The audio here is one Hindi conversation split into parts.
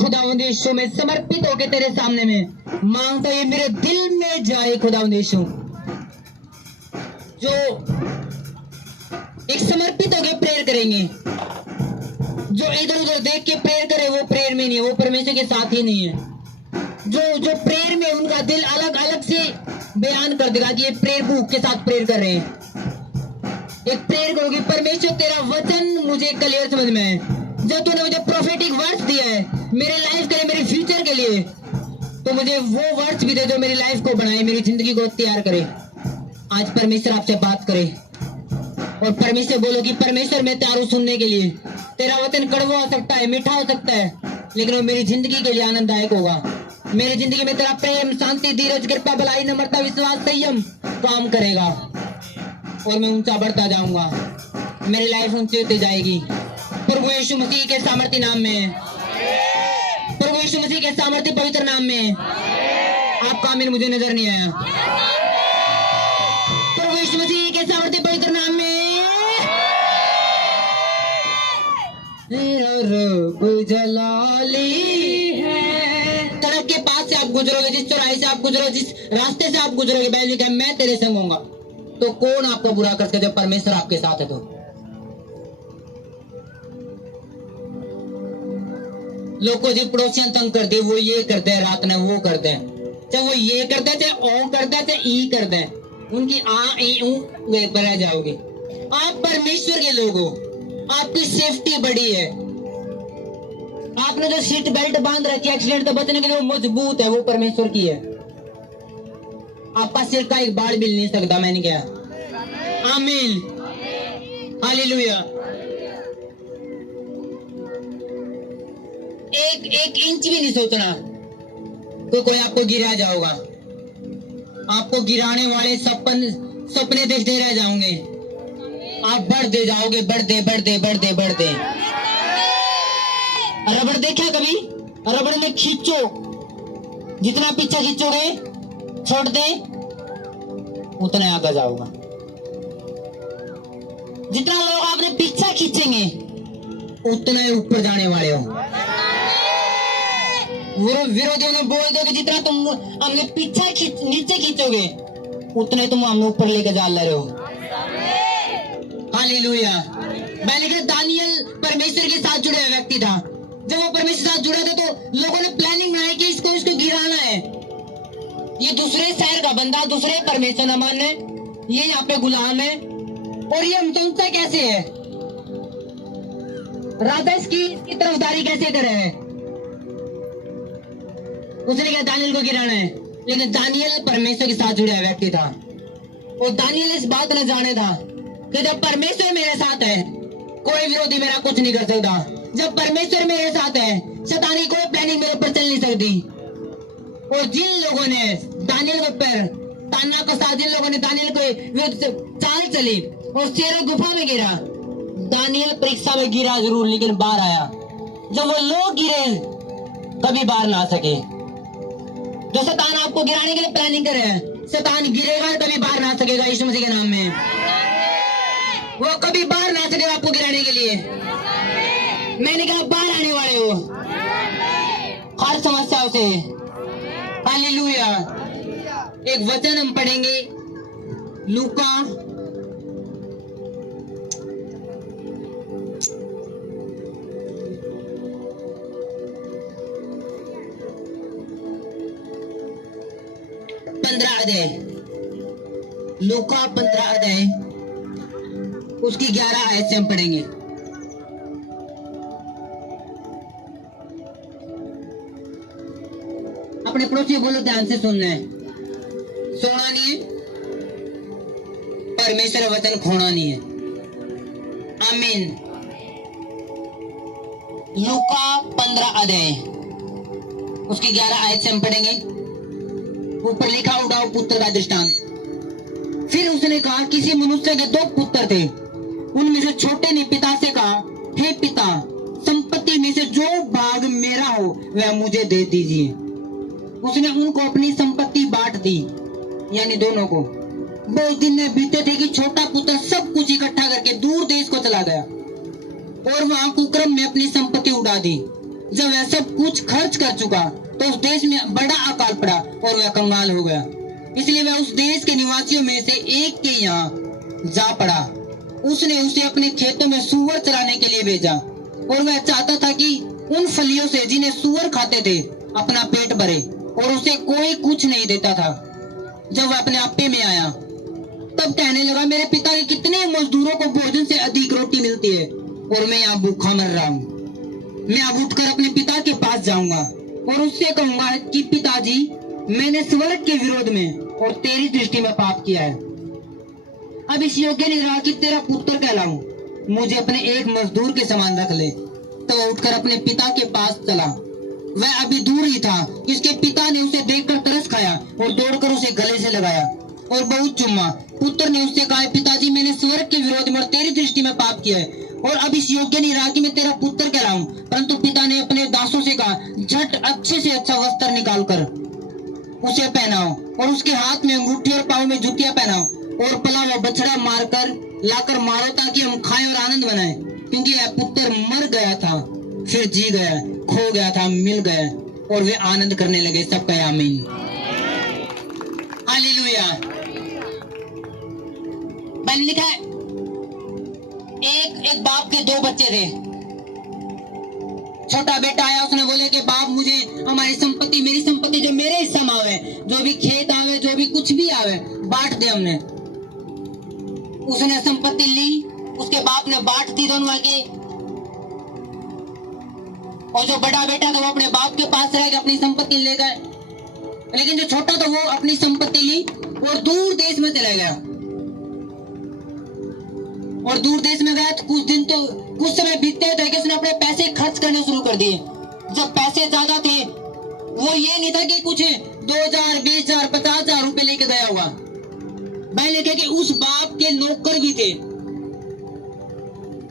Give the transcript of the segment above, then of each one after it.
खुदावंद यीशु में समर्पित होकर तेरे सामने में मांगता ये मेरे दिल में जाए खुदावंद यीशु, जो एक समर्पित होकर प्रेयर करेंगे, जो इधर उधर देख के प्रेयर करे वो प्रेयर में नहीं है, वो परमेश्वर के साथ ही नहीं है। जो प्रेयर में उनका दिल अलग अलग से बयान कर देगा कि ये प्रेयर भूख के साथ प्रेयर कर रहे हैं। एक प्रेयर करोगे, परमेश्वर तेरा वचन मुझे क्लियर समझ में है, जब तूने मुझे प्रोफेटिक वर्ड्स दिया है मेरे लाइफ के लिए, मेरे फ्यूचर के लिए, तो मुझे वो वर्ड्स भी दे जो मेरी लाइफ को बनाए, मेरी जिंदगी को तैयार करे। आज परमेश्वर आपसे बात करे और परमेश्वर बोलो कि परमेश्वर मैं तैयार हूं सुनने के लिए। तेरा वचन कड़वा हो सकता है, मीठा हो सकता है, लेकिन वो मेरी जिंदगी के लिए आनंददायक होगा। मेरी जिंदगी में तेरा प्रेम, शांति, धीरज, कृपा, भलाई, नम्रता, विश्वास, संयम काम करेगा और मैं ऊंचा बढ़ता जाऊंगा। मेरी लाइफ ऊंची होती जाएगी प्रभु यीशु मसीह के सामर्थ्य नाम में, प्रभु यीशु मसीह के सामर्थ्य पवित्र नाम में। आपका आमीन मुझे नजर नहीं आया। प्रभु यीशु मसीह के सामर्थ्य पवित्र नाम में रब जलाली है। सड़क के पास से आप गुजरोगे, जिस चौराहे से आप गुजरोगे, जिस रास्ते से आप गुजरोगे, बैल लिखा है मैं तेरे संग होऊंगा, तो कौन आपको बुरा कर सकता जब परमेश्वर आपके साथ है। तो लोग को जी पड़ोसियां तंग कर दे, वो ये करते हैं, रात में वो करते हैं, चाहे वो ये करते हैं, चाहे ओ करते हैं, चाहे ई करते हैं, उनकी आ ई ऊ रह जाओगे। आप परमेश्वर के लोग हो, आपकी सेफ्टी बड़ी है। आपने जो सीट बेल्ट बांध रखी है एक्सीडेंट से बचने के लिए, वो मजबूत है, वो परमेश्वर की है। आपका सिर का एक बाल भी नहीं सकता, मैंने क्या। आमीन, हालेलुया। एक इंच भी नहीं सोचना तो कोई आपको गिरा जाओगा। आपको गिराने वाले सपने देखते रह जाओगे। आप बढ़ते जाओगे, बढ़ते बढ़ते बढ़ते बढ़ते। रबड़ देखा कभी? रबड़ में खींचो, जितना पीछे खींचोगे छोड़ दे उतना आगे जाओगा। जितना लोग आपने पीछा खींचेंगे उतना ही ऊपर जाने वाले हो। विरोधियों ने बोल दो कि जितना तुम हमने पीछा नीचे खींचोगे उतने तुम हमने ऊपर लेकर जा रहे हो। हालेलुया। मैंने कहा दानियल परमेश्वर के साथ जुड़ा हुआ व्यक्ति था। जब वो परमेश्वर के साथ जुड़ा था तो लोगों ने प्लानिंग बनाई कि इसको गिराना है। ये दूसरे शहर का बंदा, दूसरे परमेश्वर न मानने, ये यहाँ पे गुलाम है और ये हमसे कैसे है, राजा इसकी तरफदारी कैसे करे है। उसने कहा दानियल को गिराना है, लेकिन दानियल परमेश्वर के साथ जुड़ा व्यक्ति था और दानियल इस बात ने जाने था कि जब परमेश्वर मेरे साथ है कोई विरोधी मेरा कुछ नहीं कर सकता। जब परमेश्वर मेरे साथ है शैतानी कोई प्लानिंग मेरे ऊपर चल नहीं सकती। और जिन लोगों ने दानियल के ऊपर ताना को साथ, जिन लोगों ने दानियल को चाल चली और शेरों गुफा में गिरा, दानियल परीक्षा में गिरा जरूर लेकिन बाहर आया। जब वो लोग गिरे कभी बाहर ना सके। जो शैतान आपको गिराने के लिए प्लानिंग करे है, शैतान गिरेगा कभी बाहर ना सकेगा। यीशु मसीह के नाम में वो कभी बाहर ना सकेगा आपको गिराने के लिए। मैंने कहा बाहर आने वाले हो हर समस्याओं से। हालेलुया। एक वचन हम पढ़ेंगे लूका अध्याय, लूका 15 अध्याय उसकी 11 आयत से हम पढ़ेंगे। अपने पड़ोसी बोलो ध्यान से सुनना है, सोना नहीं है, परमेश्वर वचन खोना नहीं है। आमीन। लूका 15 अध्याय उसकी 11 आयत से हम पढ़ेंगे। ऊपर लिखा उठाओ पुत्र का दृष्टांत। फिर उसने कहा किसी मनुष्य के 2 पुत्र थे, उनमें से छोटे ने पिता से कहा हे पिता, संपत्ति में से जो भाग मेरा हो वह मुझे दे दीजिए। उसने उनको अपनी संपत्ति बांट दी, यानी दोनों को। बहुत दिन बीते थे कि छोटा पुत्र सब कुछ इकट्ठा करके दूर देश को चला गया और वहां कुक्रम में अपनी संपत्ति उड़ा दी। जब वह सब कुछ खर्च कर चुका तो उस देश में बड़ा अकाल पड़ा और वह कंगाल हो गया। इसलिए वह उस देश के निवासियों में से एक के यहाँ जा पड़ा। उसने उसे अपने खेतों में सूअर चराने के लिए भेजा और वह चाहता था कि उन फलियों से जिन्हें सूअर खाते थे अपना पेट भरे, और उसे कोई कुछ नहीं देता था। जब वह अपने आपे में आया तब कहने लगा, मेरे पिता के कितने मजदूरों को भोजन से अधिक रोटी मिलती है और मैं यहाँ भूखा मर रहा हूँ। मैं अब उठकर अपने पिता के पास जाऊंगा और उससे कहूंगा कि पिताजी, मैंने स्वर्ग के विरोध में और तेरी दृष्टि में पाप किया है। अब इस योग्य नहीं रहा कि तेरा पुत्र कहलाऊं। मुझे अपने एक मजदूर के समान रख ले। तो वह उठकर अपने पिता के पास चला। वह अभी दूर ही था कि उसके पिता ने उसे देखकर तरस खाया और दौड़कर उसे गले से लगाया और बहुत चुम्मा। पुत्र ने उससे कहा, पिताजी, मैंने स्वर्ग के विरोध में और तेरी दृष्टि में पाप किया है और अब इस योग्य नहीं रहा कि मैं तेरा पुत्र कहलाऊं। परंतु पिता ने अपने दासों से कहा, झट अच्छे से अच्छा वस्त्र निकालकर उसे पहनाओ और उसके हाथ में अंगूठी और पांव में जूतियां पहनाओ और पला हुआ बछड़ा मारकर लाकर मारो ताकि हम खाएं और आनंद मनाएं, क्योंकि यह पुत्र मर गया था फिर जी गया, खो गया था मिल गया। और वे आनंद करने लगे। सब कहे आमीन, हालेलुया। मैंने लिखा है, एक बाप के दो बच्चे थे। छोटा बेटा आया, उसने बोले कि बाप, मुझे हमारी संपत्ति, मेरी संपत्ति जो मेरे हिस्सा में आवे, जो भी खेत आवे, जो भी कुछ भी आवे, बांट दे हमने। उसने संपत्ति ली, उसके बाप ने बांट दी दोनों के। और जो बड़ा बेटा था वो अपने बाप के पास रह गया, अपनी संपत्ति ले गए। लेकिन जो छोटा था वो अपनी संपत्ति ली और दूर देश में चला गया। और दूर देश में गया तो कुछ समय बीतते थे कि उसने अपने पैसे खर्च करने शुरू कर दिए। जब पैसे ज्यादा थे, वो ये नहीं था कि कुछ 2,000, 20,000, 50,000 रुपए लेके गया हुआ। मैंने लिखा कि उस बाप के नौकर भी थे।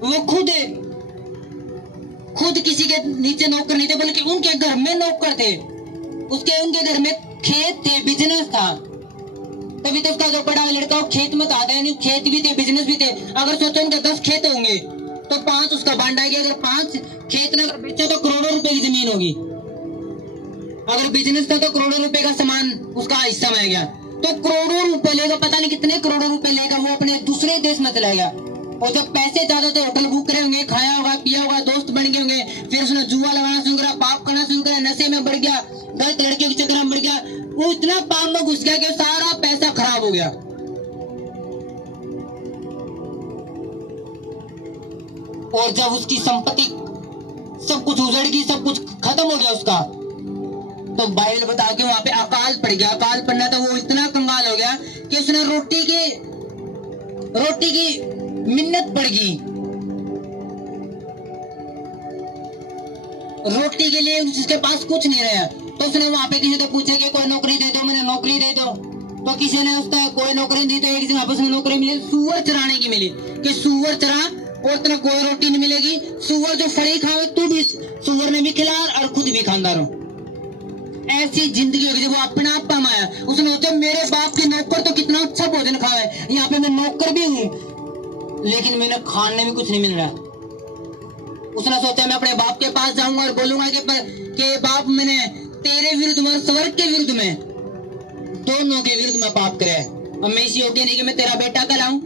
वो खुद किसी के नीचे नौकर नहीं थे, बल्कि उनके घर में नौकर थे। उनके घर में खेत थे, बिजनेस था। तभी तो उसका जो बड़ा लड़का वो खेत में था, नहीं, खेत भी थे, बिजनेस भी थे। अगर सोचो उनके 10 खेत होंगे तो 5 उसका बांट आएगी। अगर 5 खेत ने बेचा तो करोड़ों रुपए की जमीन होगी। अगर बिजनेस था तो करोड़ों रुपए का सामान उसका हिस्सा में आ गया। तो करोड़ों रुपए लेगा, पता नहीं कितने करोड़ों रुपए लेगा, वो अपने दूसरे देश में चला गया। और जब पैसे ज्यादा थे, होटल बुक करे होंगे, खाया होगा, पिया होगा, दोस्त बन गए होंगे। फिर उसने जुआ लगाना शुरू करा, पाप करना शुरू करा, नशे में बढ़ गया, गलत लड़के के चक्कर में बढ़ गया। वो इतना पाप में घुस गया कि सारा पैसा खराब हो गया। और जब उसकी संपत्ति सब कुछ उजड़ गई, सब कुछ खत्म हो गया उसका, तो बाइबल बता के वहां पे अकाल पड़ गया। अकाल पड़ना तो वो इतना कंगाल हो गया कि उसने रोटी की मिन्नत पड़ गई। रोटी के लिए उसके पास कुछ नहीं रहा। तो उसने वहां पे किसी से पूछा कि कोई नौकरी दे दो, मैंने नौकरी दे दो। तो किसी ने उसका कोई नौकरी दी, तो एक दिन आपस में नौकरी मिली, सूअर चराने की मिली कि सूअर चरा और तेरा कोई रोटी नहीं मिलेगी। सूअर जो फड़ी खावे तू भी सूअर ने भी खिला और खुद भी खानदार हो। ऐसी जिंदगी होगी। जब वो अपना आप पाया, उसने सोचा मेरे बाप के नौकर तो कितना अच्छा भोजन खावे, यहाँ पे मैं नौकर भी हूँ लेकिन मैंने खाने में कुछ नहीं मिल रहा। उसने सोचा मैं अपने बाप के पास जाऊंगा और बोलूंगा कि बाप, मैंने तेरे विरुद्ध में, स्वर्ग के विरुद्ध में, दोनों के विरुद्ध में पाप करे। अब मैं इस योग्य नहीं कि मैं तेरा बेटा कहलाऊं,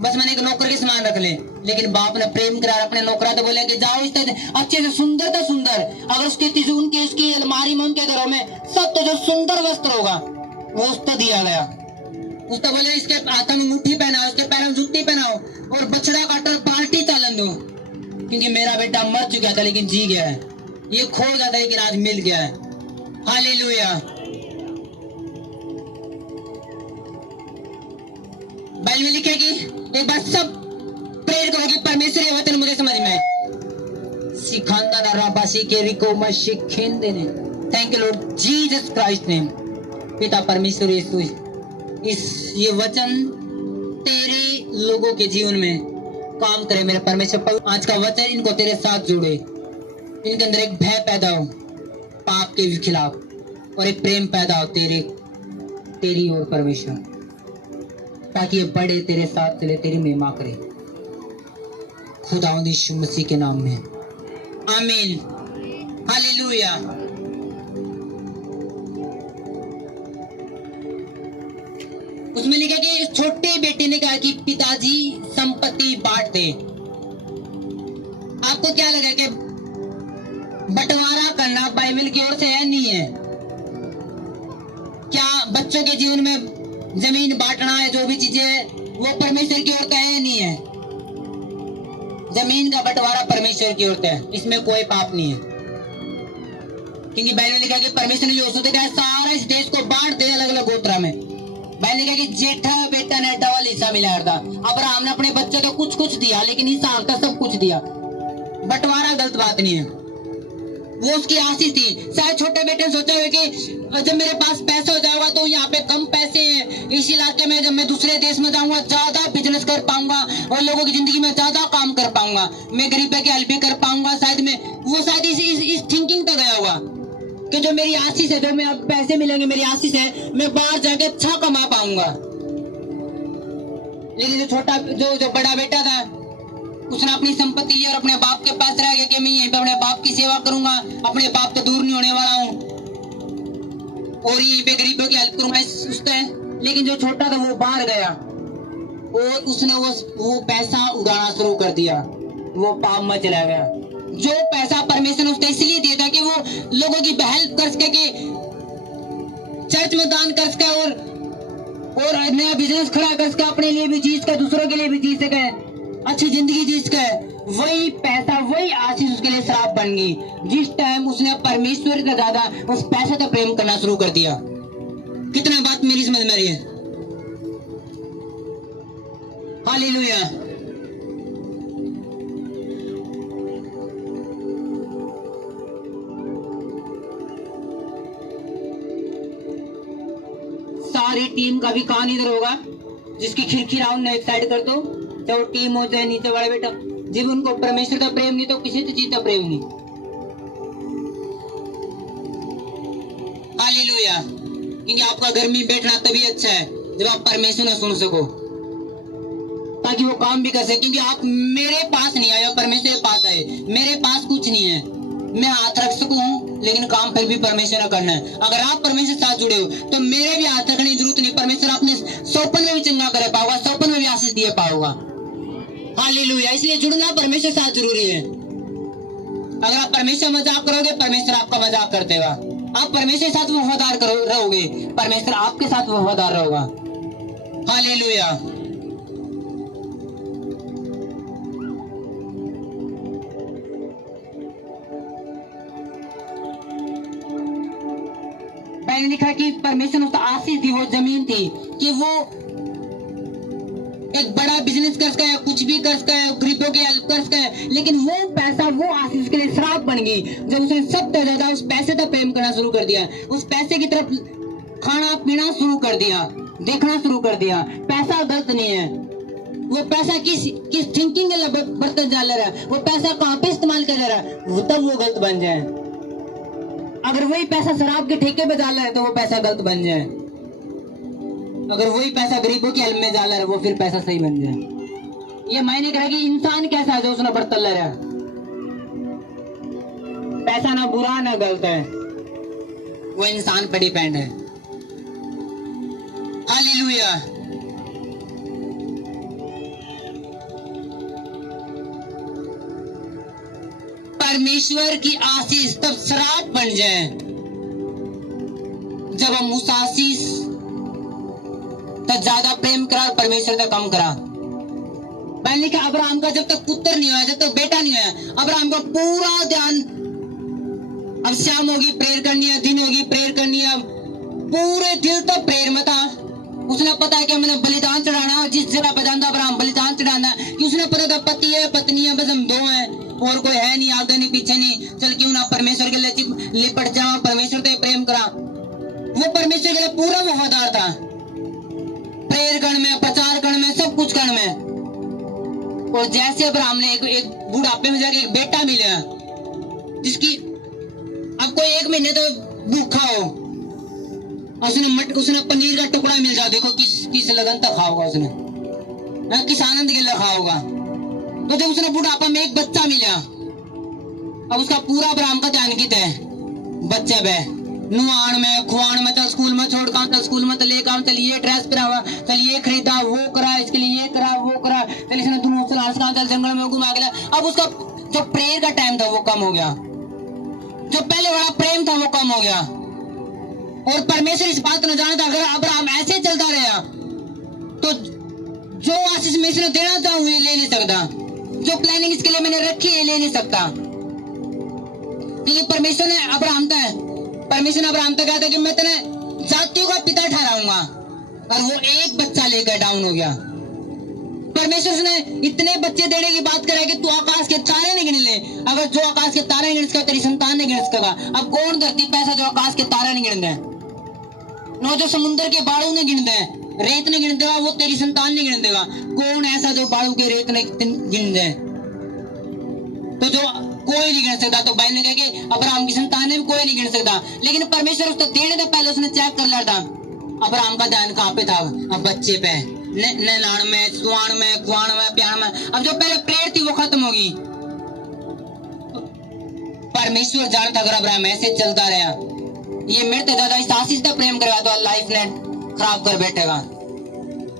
बस मैंने एक नौकर के समान रख ले। लेकिन बाप ने प्रेम करा अपने नौकरा तो बोले कि जाओ इस तरह अच्छे से सुंदर तो सुंदर, अगर उसकी अलमारी में, उनके घरों में सब तो जो सुंदर वस्त्र होगा वो उसको दिया गया। उसको बोले इसके हाथ में मुट्ठी पहनाओ, उसके पैरों में जूती पहनाओ और बछड़ा काटो, पार्टी चालन दो, क्योंकि मेरा बेटा मर चुका था लेकिन जी गया है। ये खो गया था लेकिन आज मिल गया है। हालेलुया। बाइबल में लिखा है कि एक बार सब प्रेयर करो कि परमेश्वर ये वचन मुझे समझ में आए। सिखांदा ना राबासी के रिको मशिखें देने। Thank you Lord Jesus Christ name. पिता परमेश्वर यीशु, ये वचन तेरे लोगों के जीवन में काम करे मेरे परमेश्वर। आज का वचन इनको तेरे साथ जोड़े, इनके अंदर एक भय पैदा हो पाप के खिलाफ और एक प्रेम पैदा हो तेरी ओर परमेश्वर, ताकि ये बड़े तेरे साथ चले, तेरी महिमा करे खुदावंद यीशु मसीह के नाम में, आमीन। हालेलुया। उसमें लिखा कि छोटे बेटे ने कहा कि पिताजी संपत्ति बांट दे। आपको क्या लगा कि बंटवारा करना बाइबल की ओर से है नहीं है? क्या बच्चों के जीवन में जमीन बांटना है, जो भी चीजें है वो परमेश्वर की ओर का है नहीं है? जमीन का बंटवारा परमेश्वर की ओर का है, इसमें कोई पाप नहीं है। क्योंकि बाइबल ने लिखा कि परमेश्वर ने यूसुफ को कहा सारा इस देश को बांट दे अलग अलग गोत्रा में। बाइबल ने कहा कि जेठा बेटा ने डबल हिस्सा मिला था। अब्राहम ने अपने बच्चे को कुछ कुछ दिया, लेकिन इसहाक का सब कुछ दिया। बंटवारा गलत बात नहीं है, वो उसकी आशीष थी। शायद छोटे बेटे ने सोचा हुआ कि जब मेरे पास पैसा हो जाएगा तो यहाँ पे कम पैसे हैं, इस इलाके में जब मैं दूसरे देश में जाऊंगा ज्यादा बिजनेस कर पाऊंगा और लोगों की जिंदगी में ज्यादा काम कर पाऊंगा, मैं गरीबों की हेल्प भी कर पाऊंगा। शायद इस थिंकिंग तक गया होगा कि जो मेरी आशीष है, जो मैं अब पैसे मिलेंगे मेरी आशीष है, मैं बाहर जाके अच्छा कमा पाऊंगा। लेकिन जो बड़ा बेटा था, उसने अपनी संपत्ति ली और अपने बाप के पास रह गया कि मैं यहीं पे अपने बाप की सेवा करूंगा, अपने बाप तो दूर नहीं होने वाला हूँ और यहीं पे गरीबों की हेल्प करूंगा उसने। लेकिन जो छोटा था वो बाहर गया और उसने वो पैसा उड़ाना शुरू कर दिया, वो पाप में चला गया। जो पैसा परमेश्वर ने उसको इसलिए दिया था कि वो लोगों की हेल्प कर सके, कि चर्च में दान कर सके और नया बिजनेस खड़ा कर सके, अपने लिए भी जी सके, दूसरों के लिए भी जी सके, अच्छी जिंदगी जी सके। वही पैसा, वही आशीष उसके लिए श्राप बन गई। जिस टाइम उसने परमेश्वर का ज्यादा उस पैसे का प्रेम करना शुरू कर दिया। कितना बात मेरी समझ में आ रही है? हालेलुया। सारी टीम का भी कान इधर होगा, जिसकी खिड़की राउंड एक साइड कर दो, चाहे वो टीम हो चाहे नीचे वाला बेटा। जब उनको परमेश्वर का प्रेम नहीं तो किसी चीज का प्रेम नहीं। हालेलुया। क्योंकि आपका घर में बैठना तभी अच्छा है जब आप परमेश्वर ने सुन सको, ताकि वो काम भी कर सके। क्योंकि आप मेरे पास नहीं आए, परमेश्वर के पास आए। मेरे पास कुछ नहीं है, मैं हाथ रख सकूं, लेकिन काम फिर भी परमेश्वर ने करना है। अगर आप परमेश्वर के साथ जुड़े हो तो मेरे भी हाथ रखने की जरूरत नहीं। परमेश्वर आपने सौपन में भी चंगा कर पाओगा, सौपन में भी आशीष दिए पाओगा। हालेलुया। इसलिए जुड़ना परमेश्वर के साथ जरूरी है। अगर आप परमेश्वर मजाक करोगे, परमेश्वर आपका मजाक कर देगा। आप परमेश्वर के साथ वफादार रहोगे, परमेश्वर आपके साथ वफादार रहेगा। हालेलुया। मैंने लिखा कि परमेश्वर ने उसको आशीष दी, वो जमीन थी कि वो एक बड़ा बिजनेस कर सका है, कुछ भी कर सका है, गरीबों की हेल्प कर सका है। लेकिन वो पैसा, वो आशीष के लिए श्राप बन गई जब उसने सबसे ज्यादा उस पैसे का प्रेम करना शुरू कर दिया, उस पैसे की तरफ खाना पीना शुरू कर दिया, देखना शुरू कर दिया। पैसा गलत नहीं है, वो पैसा किस थिंकिंग के बर्तन डाल रहा है, वो पैसा कहाँ पे इस्तेमाल कर रहा है, तब वो गलत बन जाए। अगर वही पैसा शराब के ठेके पे डाल रहा है तो वो पैसा गलत बन जाए। अगर वही पैसा गरीबों की हेल्प में डाल रहा है वो फिर पैसा सही बन जाए। ये मायने करेगा कि इंसान कैसा है जो उसने बर्तन ले रहा है। पैसा ना बुरा ना गलत है, वो इंसान पर डिपेंड है। हालेलुया। परमेश्वर की आशीष तब श्राप बन जाए जब हम उस आशीष तक ज्यादा प्रेम करा, परमेश्वर का कम करा। मैंने कहा अब्राहम का जब तक पुत्र नहीं हुआ, जब तक बेटा नहीं हुआ, अब्राहम का पूरा ध्यान, अब शाम होगी प्रेयर करनी है, दिन होगी प्रेयर करनी है, पूरे दिल तक प्रेयर में था। उसने पता है कि मैंने बलिदान चढ़ाना, जिस जगह पर जाता अब्राहम बलिदान चढ़ाना, कि उसने पता था पति है पत्नी है, बस हम दो हैं और कोई है नहीं, आगे नहीं पीछे नहीं, चल क्यों ना परमेश्वर के लिए लिपट जाओ, परमेश्वर से प्रेम करा। वो परमेश्वर के लिए पूरा वफादार था, प्रेयर गण में, प्रचार गण में, सब कुछ गण में। और जैसे अब्राहम ने एक बुढ़ापे में जाके एक बेटा मिला, जिसकी अब कोई 1 महीने तो भूखा हो, उसने पनीर का टुकड़ा मिल जाए, देखो किस लगन तक खाओगा उसने, किस आनंद के लिए खाओगा। तो जब उसने बुढ़ापा में एक बच्चा मिला, अब उसका पूरा अब्राहम का ध्यान कित है बच्चे पे, नुआन में खुआन में, चल स्कूल में छोड़ का, चल स्कूल में तो लेकर आऊं, चल ये ड्रेस पहनावा, चल ये खरीदा, वो करा, इसके लिए ये करा, वो करा, चल इसने दोनों चल चल जंगल में घुमा गया। अब उसका जो प्रेयर का टाइम था वो कम हो गया, जो पहले बड़ा प्रेम था वो कम हो गया। और परमेश्वर इस बात को जानता, अगर अब्राहम ऐसे चलता रहा तो जो आशीष मैं इसने देना चाहूं ले नहीं सकता, जो प्लानिंग इसके लिए मैंने रखी है ले नहीं सकता। क्योंकि परमेश्वर ने अब्राहम तक कहा था कि मैं तेरे जातियों का पिता ठहराऊंगा, और वो एक बच्चा लेकर डाउन हो गया। परमेश्वर ने इतने बच्चे देने की बात करा कि तू आकाश के तारे नहीं गिन ले, अगर जो आकाश के तारे गिन सका तेरी संतान नहीं गिन सकेगा। अब कौन धरती पे ऐसा जो आकाश के तारे नहीं गिनते, नो जो समुद्र के बाड़ू नहीं गिनते, रेत नहीं गिन देगा, वो तेरी संतान नहीं गिन देगा। कौन ऐसा जो बाड़ू के रेत नहीं गिन दे, तो जो कोई नहीं गिन सकता। तो भाई ने कहा कि अब्राहम की संतान में कोई नहीं गिन सकता, लेकिन परमेश्वर उसको देने से पहले उसने चेक कर लिया था अब्राहम का ध्यान कहाँ पे था, अब बच्चे पे, नैनान में, सुआन में, कुआन में, प्यान में। अब जो पहले प्रेयर थी वो खत्म होगी। परमेश्वर जानता अगर अब्राहम ऐसे चलता रहा, ये मेरे तो ज्यादा इस आशीष से प्रेम करेगा तो लाइफ ने खराब कर बैठेगा।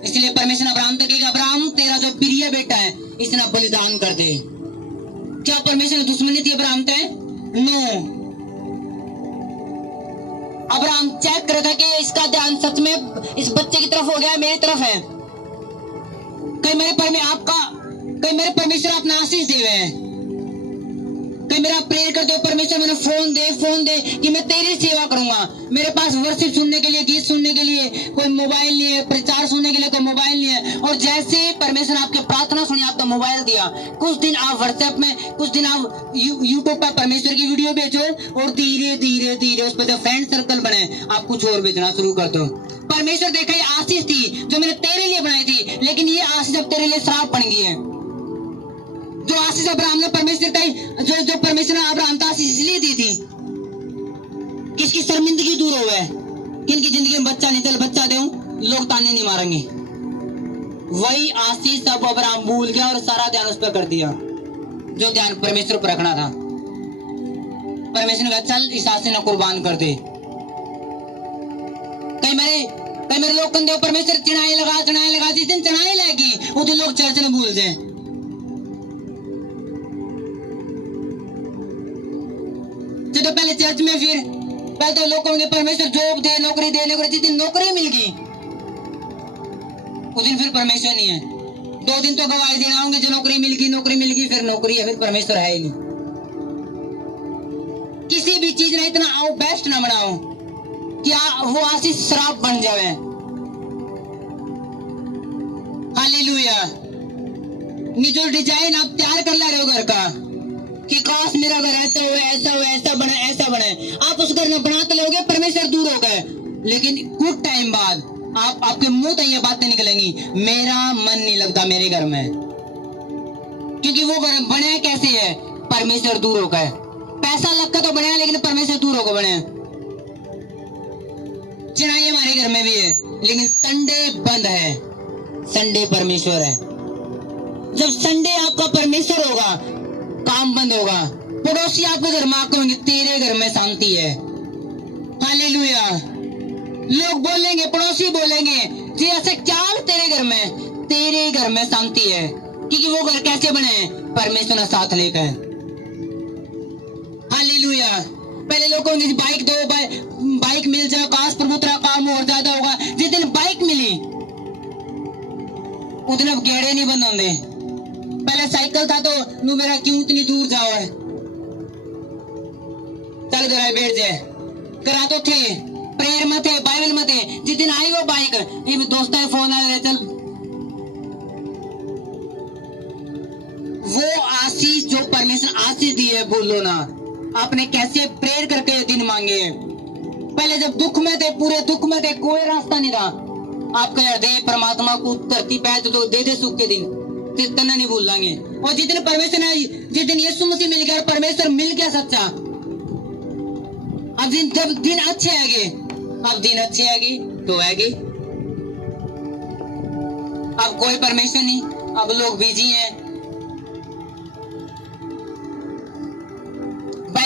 इसलिए परमेश्वर अब्राहम तक कहेगा, अब्राहम तेरा जो प्रिय बेटा है इसने बलिदान कर दे। क्या परमेश्वर ने दुश्मनी थी अब्राहम से? नो। अब्राहम चेक कर रहा था कि इसका ध्यान सच में इस बच्चे की तरफ हो गया है, मेरी तरफ है। कहीं मेरे परमेश्वर अपना आशीष दे हुए हैं, कहीं मेरा प्रेयर कर दो परमेश्वर मैंने फोन दे कि मैं तेरी सेवा करूंगा। मेरे पास वर्शिप सुनने के लिए, गीत सुनने के लिए कोई मोबाइल नहीं है, प्रचार सुनने के लिए कोई मोबाइल नहीं है। और जैसे परमेश्वर ने आपके प्रार्थना सुनी, आपको मोबाइल दिया, कुछ दिन आप व्हाट्सएप में, कुछ दिन आप यूट्यूब पर परमेश्वर की वीडियो भेजो, और धीरे धीरे धीरे उस पर जो फ्रेंड सर्कल बने आप कुछ और भेजना शुरू कर दो। परमेश्वर देखा ये आशीष थी जो मैंने तेरे लिए बनाई थी, लेकिन ये आशीष अब तेरे लिए श्राप बन गई है। जो आशीष अब्राहम ने परमेश्वर का जो परमेश्वर ने अब्राहम को आशीष इसलिए दी थी, किसकी शर्मिंदगी दूर हो गए, किनकी जिंदगी में बच्चा नहीं, चल बच्चा दे, लोग ताने नहीं मारेंगे। वही आशीष अब अब्राहम भूल गया और सारा ध्यान उस पर कर दिया जो ध्यान परमेश्वर पर रखना था। परमेश्वर ने कहा चल इस आशीष ने कुर्बान कर दे। कई मेरे लोग कंधे परमेश्वर चढ़ाई लगा, जिस दिन चढ़ाई लगेगी उस दिन लोग चर्च में भूल जाए। तो पहले चर्च में, फिर पहले तो लोग कहेंगे परमेश्वर जॉब दे, नौकरी दे, जिस दिन नौकरी मिल गई उस दिन फिर परमेश्वर नहीं है। 2 दिन तो गवाही देना होंगे, जो नौकरी मिल गई, फिर नौकरी है, फिर परमेश्वर है ही नहीं। किसी भी चीज में इतना आओ बेस्ट ना बनाओ कि वो आशीष श्राप बन जावे। हालेलुया। जो डिजाइन आप तैयार कर ला रहे हो घर का कि काश मेरा घर ऐसा हो, ऐसा बने, आप उस घर में बनाते लोगे, परमेश्वर दूर हो गए, लेकिन कुछ टाइम बाद आपके मुंह से ये बातें निकलेंगी, मेरा मन नहीं लगता मेरे घर में, क्योंकि वो घर बने कैसे है, परमेश्वर दूर हो गए। पैसा लगकर तो बने, लेकिन परमेश्वर दूर होकर बने। चढ़ाई हमारे घर में भी है, लेकिन संडे बंद है, संडे परमेश्वर है। जब संडे आपका परमेश्वर होगा, काम बंद होगा। पड़ोसी आपके घर में आकर तेरे घर में शांति है। हालेलुया। लोग बोलेंगे, पड़ोसी बोलेंगे जी ऐसे क्या तेरे घर में शांति है, क्योंकि वो घर कैसे बने, परमेश्वर ने साथ लेकर। हालेलुया। पहले लोगों ने बाइक दो, बाइक मिल जाए, काश प्रभु तेरा काम और ज्यादा होगा। जिस दिन बाइक मिली उस दिन अब गेड़े नहीं बंद होंगे। पहले साइकिल था तो नू मेरा क्यों इतनी दूर जाओ है, चल जरा बैठ जाए, करा तो थे, प्रेयर में थे, बाइबल में थे। जिस दिन आई वो बाइक, ये दोस्त है फोन आ रहा, चल। वो आशीष जो परमेश्वर आशीष दी है, बोलो ना आपने कैसे प्रेयर करके दिन मांगे। पहले जब दुख में थे, पूरे दुख में थे, कोई रास्ता नहीं था, आपका हृदय परमात्मा को धरती पे तो दे सुख के दिन तना नहीं भूल लांगे। और जिस दिन परमेश्वर ने, जिस दिन यीशु मसीह मिल गया, परमेश्वर मिल गया सच्चा, अब जब दिन अच्छे आएंगे, अब दिन अच्छे आएगी तो आएगी। अब कोई परमेश्वर नहीं, अब लोग बिजी हैं।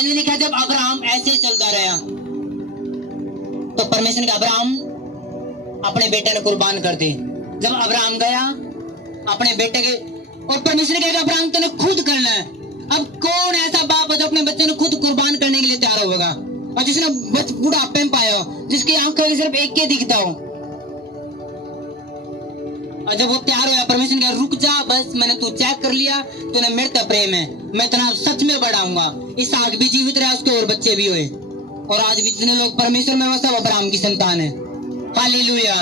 बाइबल में लिखा है जब अब्राहम ऐसे चलता रहा तो परमेश्वर ने कहा अब्राहम अपने बेटे ने कुर्बान कर दे। जब अब्राहम गया अपने बेटे के, और परमेश्वर ने कहा अब्राहम तूने खुद करना है। अब कौन ऐसा बाप है जो अपने बच्चे ने खुद कुर्बान करने के लिए तैयार होगा, और जिसने बुढ़ापे में पाया हो, जिसकी आंखों में सिर्फ एक ही दिखता हो। और जब वो तैयार होया परमेश्वर ने कहा रुक जा, बस मैंने तू चेक कर लिया, तूने मेरे तक प्रेम है, मैं तेरा सच में बढ़ाऊंगा। इसहाक भी जीवित रहा, उसके और बच्चे भी हुए, और आज भी जितने लोग परमेश्वर में वो सब अब्राहम की संतान है। हालेलुया।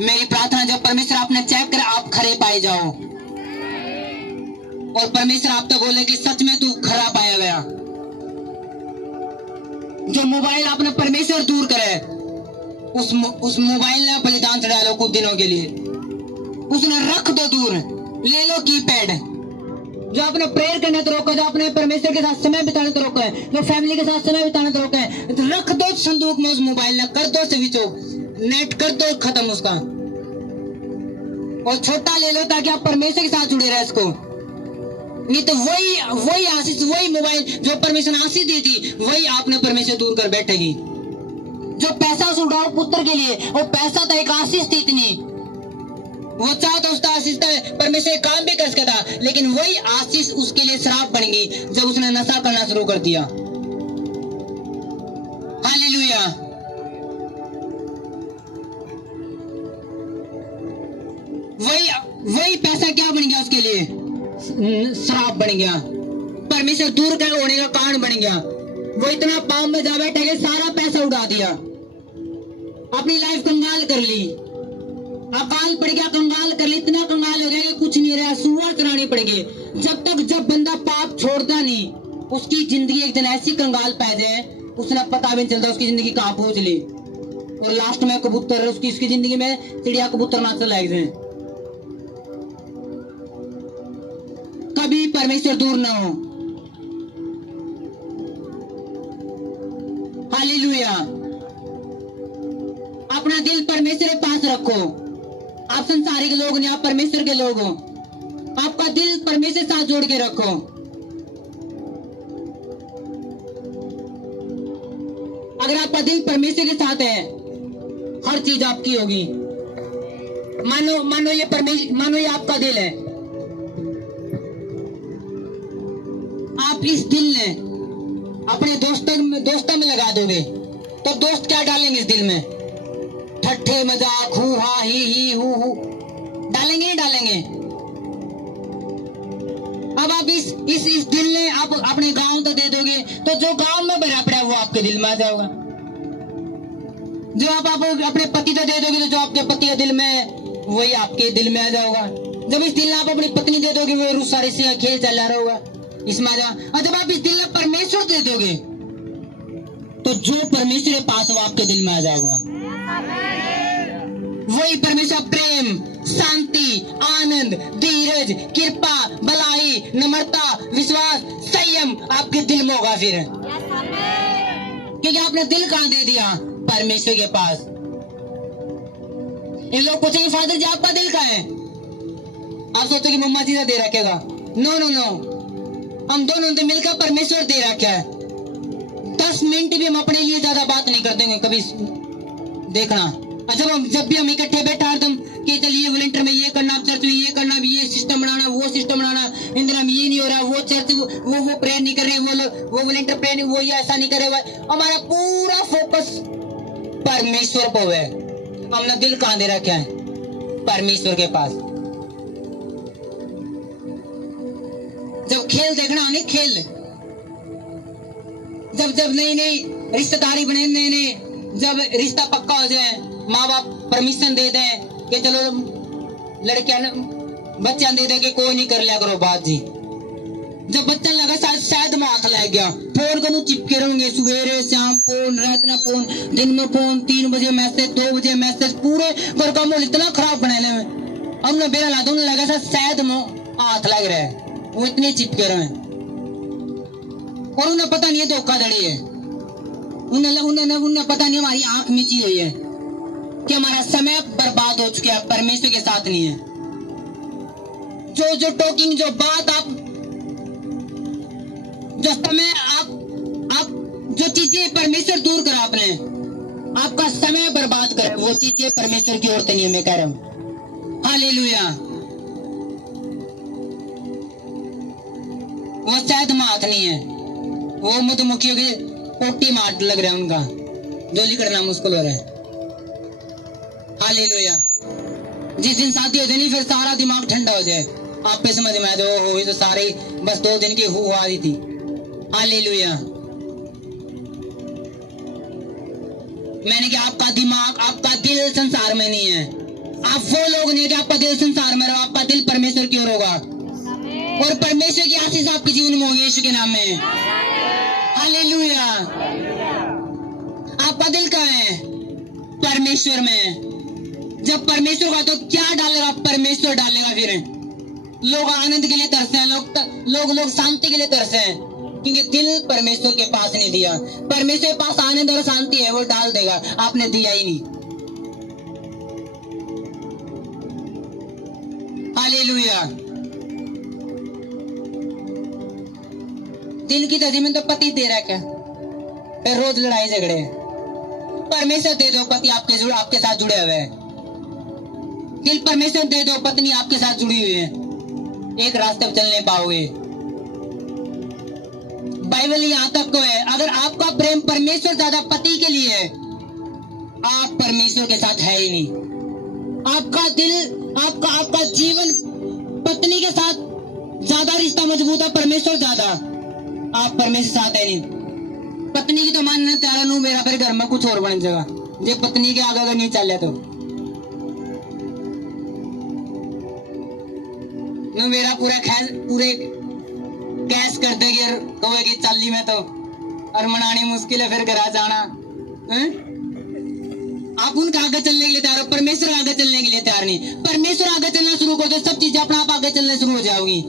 मेरी प्रार्थना जब परमेश्वर आपने चेक कर आप खरे पाए जाओ, और परमेश्वर आप तो बोले कि सच में तू खरा पाया गया। जो मोबाइल आपने परमेश्वर दूर करे, उस मोबाइल ने बलिदान चढ़ा लो कुछ दिनों के लिए, उसने रख दो दूर, ले लो कीपैड। जो आपने प्रेयर करने तो रोका, जो आपने परमेश्वर के साथ समय बिताने तो रोका है, जो फैमिली के साथ समय बिताने तो रोका है, तो रख दो संदूक में उस मोबाइल ने, कर दो स्विच ऑफ, नेट कर दो खत्म उसका, और छोटा ले लो ताकि आप परमेश्वर के साथ जुड़े रहे इसको। नहीं तो वही आशीष, वही मोबाइल जो परमेश्वर आशीष दी थी, वही आपने परमेश्वर दूर कर बैठेगी। जो पैसा उड़ाओ पुत्र के लिए, वो पैसा तो एक आशीष थी इतनी, वो चाहे तो उसका आशीष परमेश्वर काम भी कर सकता था, लेकिन वही आशीष उसके लिए श्राप बन गई जब उसने नशा करना शुरू कर दिया। हालेलुया। वही पैसा क्या बन गया उसके लिए, श्राप बन गया, परमेश्वर दूर का होने का कारण बन गया। वो इतना पाप में जा बैठा कि सारा पैसा उड़ा दिया, अपनी लाइफ कंगाल कर ली, अकाल पड़ गया, कंगाल कर ली, इतना कंगाल हो गया कि कुछ नहीं रहा, सुअर चरानी पड़ेगी। जब बंदा पाप छोड़ता नहीं, उसकी जिंदगी एक दिन ऐसी कंगाल पै जाए उसने पता भी नहीं चलता उसकी जिंदगी कहाँ पहुंच ली, और लास्ट में कबूतर उसकी जिंदगी में चिड़िया कबूतर नाचने लग जाए। कभी परमेश्वर दूर ना हो। हालेलुया। अपना दिल परमेश्वर के पास रखो। आप संसारिक लोग नहीं, आप परमेश्वर के लोग हो। आपका दिल परमेश्वर के साथ जोड़ के रखो। अगर आपका दिल परमेश्वर के साथ है, हर चीज आपकी होगी। मानो ये आपका दिल है, आप इस दिल ने अपने दोस्तों में लगा दोगे तो दोस्त क्या डालेंगे इस दिल में, ठट्ठे मजाक हु हा ही हु डालेंगे नहीं डालेंगे। अब आप इस दिल ने आप अपने गांव तो दे दोगे तो जो गांव में भरा पड़ा है वो आपके दिल में आ जाएगा। जो आप अपने पति तो दे दोगे तो जो आपके पति के दिल में वही आपके दिल में आ जाएगा। जब इस दिल में आप अपनी पत्नी दे दोगे वो रुस्सा रिस्सा खेल चल रहा होगा इसमें आ जाएगा। और जब आप इस दिल में परमेश्वर दे दोगे तो जो परमेश्वर के पास वो आपके दिल में आ जाएगा। वही परमेश्वर प्रेम, शांति, आनंद, धीरज, कृपा, भलाई, नम्रता, विश्वास, संयम आपके दिल में होगा फिर। क्योंकि आपने दिल कहां दे दिया, परमेश्वर के पास। ये लोग पूछेंगे फादर जी आपका दिल कहां है, आप सोचो कि मम्मा जी ने दे रखेगा। नो, हम दोनों ने मिलकर परमेश्वर दे रखा है। 10 मिनट भी हम अपने लिए ज्यादा बात नहीं कर देंगे कभी, देखना। जब भी हम इकट्ठे बैठा हरदम कि चलिए वॉलंटियर में ये करना, चर्च में ये करना, ये सिस्टम बनाना, वो सिस्टम बनाना, इंदिरा में ये नहीं हो रहा, वो चर्च वो प्रेयर नहीं कर रहे, वो वॉलंटियर प्रेयर नहीं, वो ये ऐसा नहीं करे। हमारा पूरा फोकस परमेश्वर पर है। हमने दिल कहां दे रखा है, परमेश्वर के पास। जब खेल देखना नहीं, खेल जब नई रिश्तेदारी बने, नए जब रिश्ता पक्का हो जाए, माँ बाप परमिशन दे दें कि चलो लड़कियां बच्चा दे दे कि कोई नहीं कर लिया करो बात जी। जब बच्चा लगा शायद में आंख लग गया, फोन को चिपके रहेंगे, सवेरे शाम फोन, रात ना फोन, दिन में फोन, 3 बजे मैसेज, 2 बजे मैसेज, पूरे घर का माहौल इतना खराब बनाने में हमने बेरा ला दो लगा शायद में हाथ लग रहा है, वो इतने चिपके रहे और उन्हें पता नहीं है धोखाधड़ी है। उन्हें पता नहीं हमारी आंख मीची हुई है कि हमारा समय बर्बाद हो चुका है, परमेश्वर के साथ नहीं है। जो टॉकिंग, जो बात आप जो समय आप जो चीजें परमेश्वर दूर करा आपने, आपका समय बर्बाद करे, वो चीजें परमेश्वर की ओर से नहीं है, मैं कह रहा हूं। हालेलुया। वो शायद मात नहीं है, वो मधुमक्खियों के पोटी मार लग रहा है उनका, जो लिखना मुश्किल हो रहा है। हालेलुया। जिस दिन शादी हो जाए फिर सारा दिमाग ठंडा हो जाए, आप पे समझ में आए हो तो सारे बस 2 दिन की हुआ रही थी। हालेलुया। मैंने कि आपका दिमाग, आपका दिल संसार में नहीं है। आप वो लोग नहीं कि आपका दिल संसार में रहो, आपका दिल परमेश्वर की ओर होगा और परमेश्वर की आशीष आपके जीवन में होगी यीशु के नाम में। हालेलुया। आपका दिल कहाँ है? परमेश्वर में। जब परमेश्वर का तो क्या डालेगा? परमेश्वर डालेगा। फिर लोग आनंद के लिए तरसे हैं, लोग शांति के लिए तरसे हैं, क्योंकि दिल परमेश्वर के पास नहीं दिया। परमेश्वर के पास आनंद और शांति है, वो डाल देगा, आपने दिया ही नहीं। हालेलुया। दिल की तजी में तो पति दे रहा है क्या? फिर रोज लड़ाई झगड़े। परमेश्वर दे दो, पति आपके साथ जुड़े हुए हैं। दिल परमेश्वर दे दो, पत्नी आपके साथ जुड़ी हुई है, एक रास्ते पर चलने पाओगे। बाइबल यहाँ तक को है, अगर आपका प्रेम परमेश्वर ज्यादा पति के लिए है, आप परमेश्वर के साथ है ही नहीं। आपका दिल, आपका जीवन पत्नी के साथ ज्यादा रिश्ता मजबूत है, परमेश्वर ज्यादा, आप परमेश्वर साथ है नहीं। पत्नी की तो मानना त्यारा नू मेरा फिर घर में कुछ और बन जाएगा, जो पत्नी के आगे अगर नहीं चल तो नू मेरा पूरे कैश कर देगी और कहेगी चाली में तो, और मनानी मुश्किल है फिर घर जाना। आप उनका आगे चलने के लिए तैयार हो, परमेश्वर आगे चलने के लिए तैयार नहीं। परमेश्वर आगे चलना शुरू कर दो, सब चीजें अपना आप आगे चलने शुरू हो जाओगी,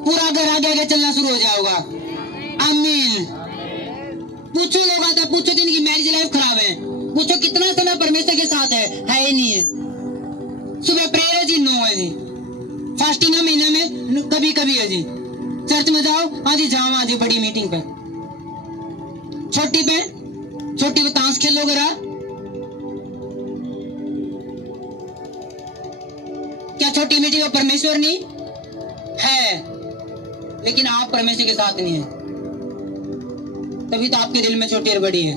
पूरा घर आगे चलना शुरू हो जाओगा। आमीन। पूछो लोग आता, पूछो जिनकी मैरिज लाइफ खराब है, पूछो कितना समय परमेश्वर के साथ है ही नहीं है। सुबह प्रेयर है जी, 9 है जी, फास्टिंग है महीने में कभी कभी है जी, चर्च में जाओ हाँ जी, जाओ हाँ जी, बड़ी मीटिंग पे, छोटी पे ताश खेलोगे रहा। क्या छोटी मीटिंग में परमेश्वर नहीं है? लेकिन आप परमेश्वर के साथ नहीं है, तभी तो आपके दिल में छोटी और बड़ी है।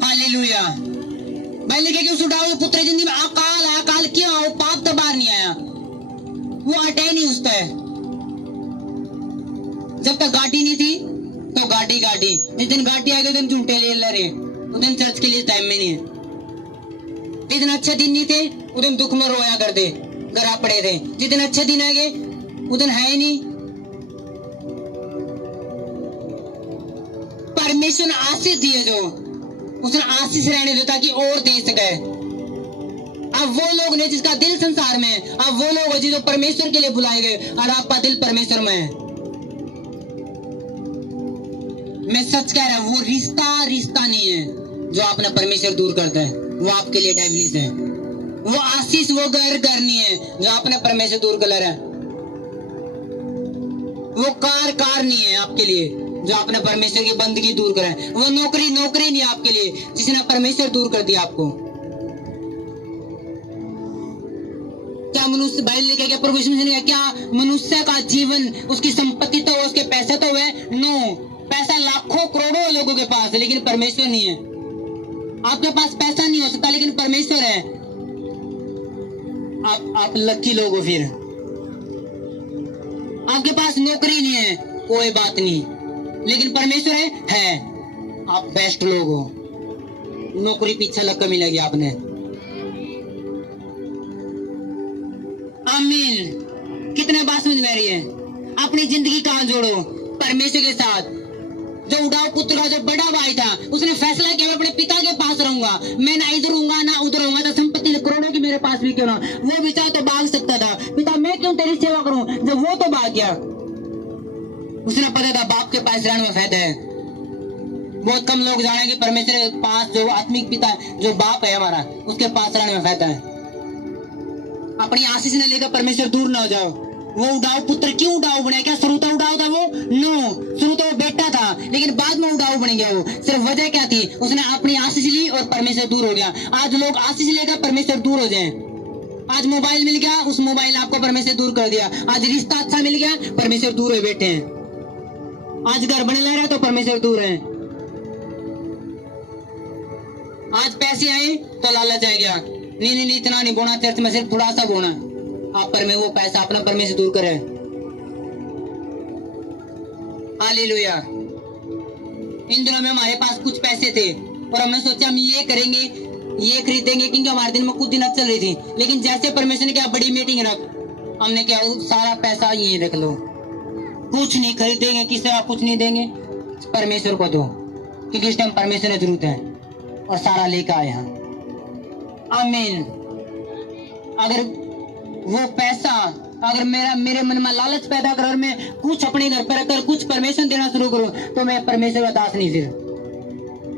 हालेलुया। भाई लिखे कि उस उठाओ पुत्र जिंदगी में अकाल क्यों आओ? पाप तो बाहर नहीं आया, वो हटे नहीं उस पे। जब तक गाड़ी नहीं थी तो गाड़ी, जिस दिन गाड़ी आ गई उस दिन झूठे ले रहे, उस दिन चर्च के लिए टाइम में नहीं है। जिस दिन अच्छे दिन नहीं थे उस दिन दुख में रोया कर दे, गरा पड़े थे। जिस दिन अच्छे दिन आ गए उस दिन है ही नहीं। परमेश्वर ने आशीष दिए, जो उसने आशीष रहने दो ताकि और दे सके। अब वो लोग ने जिसका दिल संसार में है, अब वो लोग जो परमेश्वर के लिए बुलाए गए, और आपका दिल परमेश्वर में है। मैं सच कह रहा हूं, वो रिश्ता नहीं है जो आपने परमेश्वर दूर करता है, वो आपके लिए डायबिटीज है। वो आशीष, वो घर नहीं है जो आपने परमेश्वर दूर कर रहा है। वो कार नहीं है आपके लिए जो आपने परमेश्वर की बंदगी दूर करा है। वो नौकरी नहीं आपके लिए जिसने परमेश्वर दूर कर दिया आपको। क्या मनुष्य, भाई लेके क्या प्रभु यीशु ने क्या मनुष्य का जीवन, उसकी संपत्ति तो, उसके पैसे तो है? नो, पैसा लाखों करोड़ों लोगों के पास है, लेकिन परमेश्वर नहीं है। आपके पास पैसा नहीं हो सकता, लेकिन परमेश्वर है। आप लकी लोग हो। फिर आपके पास नौकरी नहीं है, कोई बात नहीं, लेकिन परमेश्वर है। आप बेस्ट लोग हो। नौकरी पीछे लग कर मिलेगी आपने। आमीन। कितने बात समझ में रही है? अपनी जिंदगी कहां जोड़ो? परमेश्वर के साथ। जो उड़ाव पुत्र का जो बड़ा भाई था, उसने फैसला किया मैं अपने पिता के पास रहूंगा, मैं ना इधर रहूंगा ना उधर रहूंगा, तो संपत्ति करोड़ों की मेरे पास भी क्यों ना। वो भी चाहे तो भाग सकता था, पिता मैं क्यों तेरी सेवा करूं, जब वो तो भाग गया। उसने पता था बाप के पास रहने में फायदा है। बहुत कम लोग जानेंगे परमेश्वर के पास, जो आत्मिक पिता जो बाप है हमारा, उसके पास रहने में फायदा है। अपनी आशीष न लेकर परमेश्वर दूर ना हो जाओ। वो उड़ाऊ पुत्र क्यों उड़ाऊ बना? क्या शुरू तो उड़ाऊ था वो? नो, शुरू तो वो बेटा था, लेकिन बाद में उड़ाऊ बन गया वो। सिर्फ वजह क्या थी? उसने अपनी आशीष ली और परमेश्वर दूर हो गया। आज लोग आशीष लेकर परमेश्वर दूर हो जाए। आज मोबाइल मिल गया, उस मोबाइल ने आपको परमेश्वर दूर कर दिया। आज रिश्ता अच्छा मिल गया, परमेश्वर दूर हो बैठे हैं। आज घर बने ले रहा है तो परमेश्वर दूर है। आज पैसे आए तो लालच आ गया, नहीं इतना नहीं बोना चर्च में, सिर्फ थोड़ा सा बोना। आप पर में वो पैसा अपना परमेश्वर दूर करे। हालेलुया। इन दिनों में हमारे पास कुछ पैसे थे और हमने सोचा हम ये करेंगे, ये खरीदेंगे, क्योंकि हमारे दिन में कुछ दिन चल रही थी। लेकिन जैसे परमेश्वर ने क्या बड़ी मीटिंग रख, हमने क्या सारा पैसा ये रख लो, कुछ नहीं खरीदेंगे, किसी का कुछ नहीं देंगे, परमेश्वर को दो, क्योंकि इस टाइम परमेश्वर ने जरूरत है। और सारा लेकर आए हम। आमीन। अगर वो पैसा अगर मेरे मन में लालच पैदा कर और मैं कुछ अपने घर पर रखकर कुछ परमेश्वर देना शुरू करूं, तो मैं परमेश्वर का दास नहीं फिर,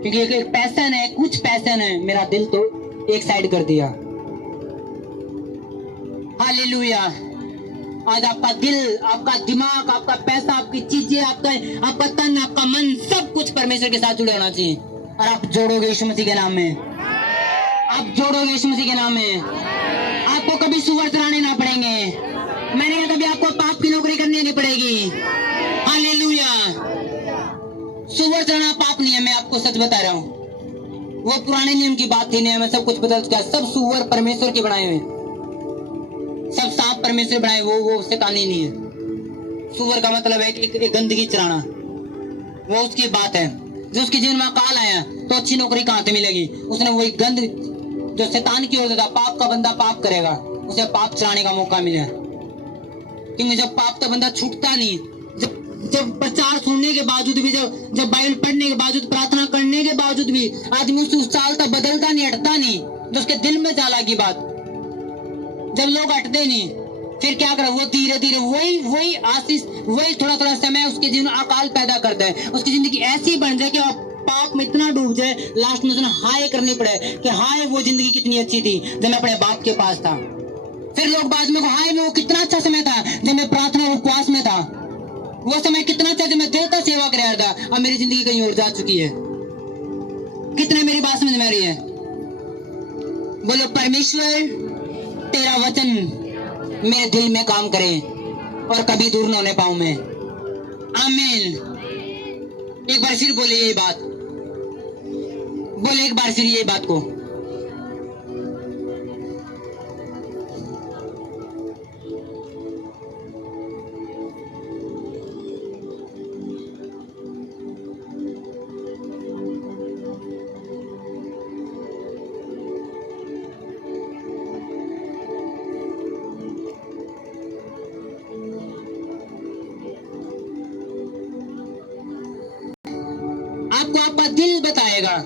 क्योंकि एक पैसन है, कुछ पैसन है, मेरा दिल तो एक साइड कर दिया। हालेलुया। आज आपका दिल, आपका दिमाग, आपका पैसा, आपकी चीजें, आपका तन, आपका मन, सब कुछ परमेश्वर के साथ जुड़े होना चाहिए। और आप जोड़ोगे यीशु मसीह के नाम में, आप जोड़ोगे यीशु मसीह के नाम में। आपको कभी सुअर चराने ना पड़ेंगे। मैंने कहा कभी आपको पाप की नौकरी करनी नहीं पड़ेगी। हालेलुया। सुअर चराना पाप नहीं है, मैं आपको सच बता रहा हूँ। वो पुराने नियम की बात थी, नया में सब कुछ बदल चुका। सब सुअर परमेश्वर के बनाए हुए, सब सांप परमेश्वर बनाए, वो शैतानी नहीं है। सुअर का मतलब है कि एक गंदगी चराना, वो उसकी बात है। जो उसके जीवन में काल आया तो अच्छी नौकरी कहां से मिलेगी? उसने वही गंद जो शैतान की ओर से था, पाप का बंदा पाप करेगा, उसे पाप चलाने का मौका मिला। क्योंकि जब पाप का बंदा छूटता नहीं, जब प्रचार सुनने के बावजूद भी, जब बाइबल पढ़ने के बावजूद, प्रार्थना करने के बावजूद भी आदमी उस साल तक बदलता नहीं, हटता नहीं, तो उसके दिल में जाला की बात। जब लोग हटते नहीं, फिर क्या करे? वो धीरे धीरे वही आशीष, वही थोड़ा थोड़ा समय उसके जीवन में अकाल पैदा करता है। उसकी जिंदगी ऐसी बन जाए कि पाप में इतना डूब जाए, लास्ट में उसने हाय करनी पड़े कि हाय वो जिंदगी कितनी अच्छी थी जब मैं अपने बाप के पास था। फिर लोग बाद में हाय में वो कितना अच्छा समय था जब मैं प्रार्थना और उपवास में था, वो समय कितना अच्छा जब मैं देवता सेवा कर रहा था। अब मेरी जिंदगी कहीं और जा चुकी है। कितने मेरी बात समझ में आ रही है? बोलो परमेश्वर तेरा वचन मेरे दिल में काम करे और कभी दूर न होने पाऊं मैं। आमीन। एक बार फिर बोले ये बात, बोले एक बार फिर ये बात को। आपको आपका दिल बताएगा।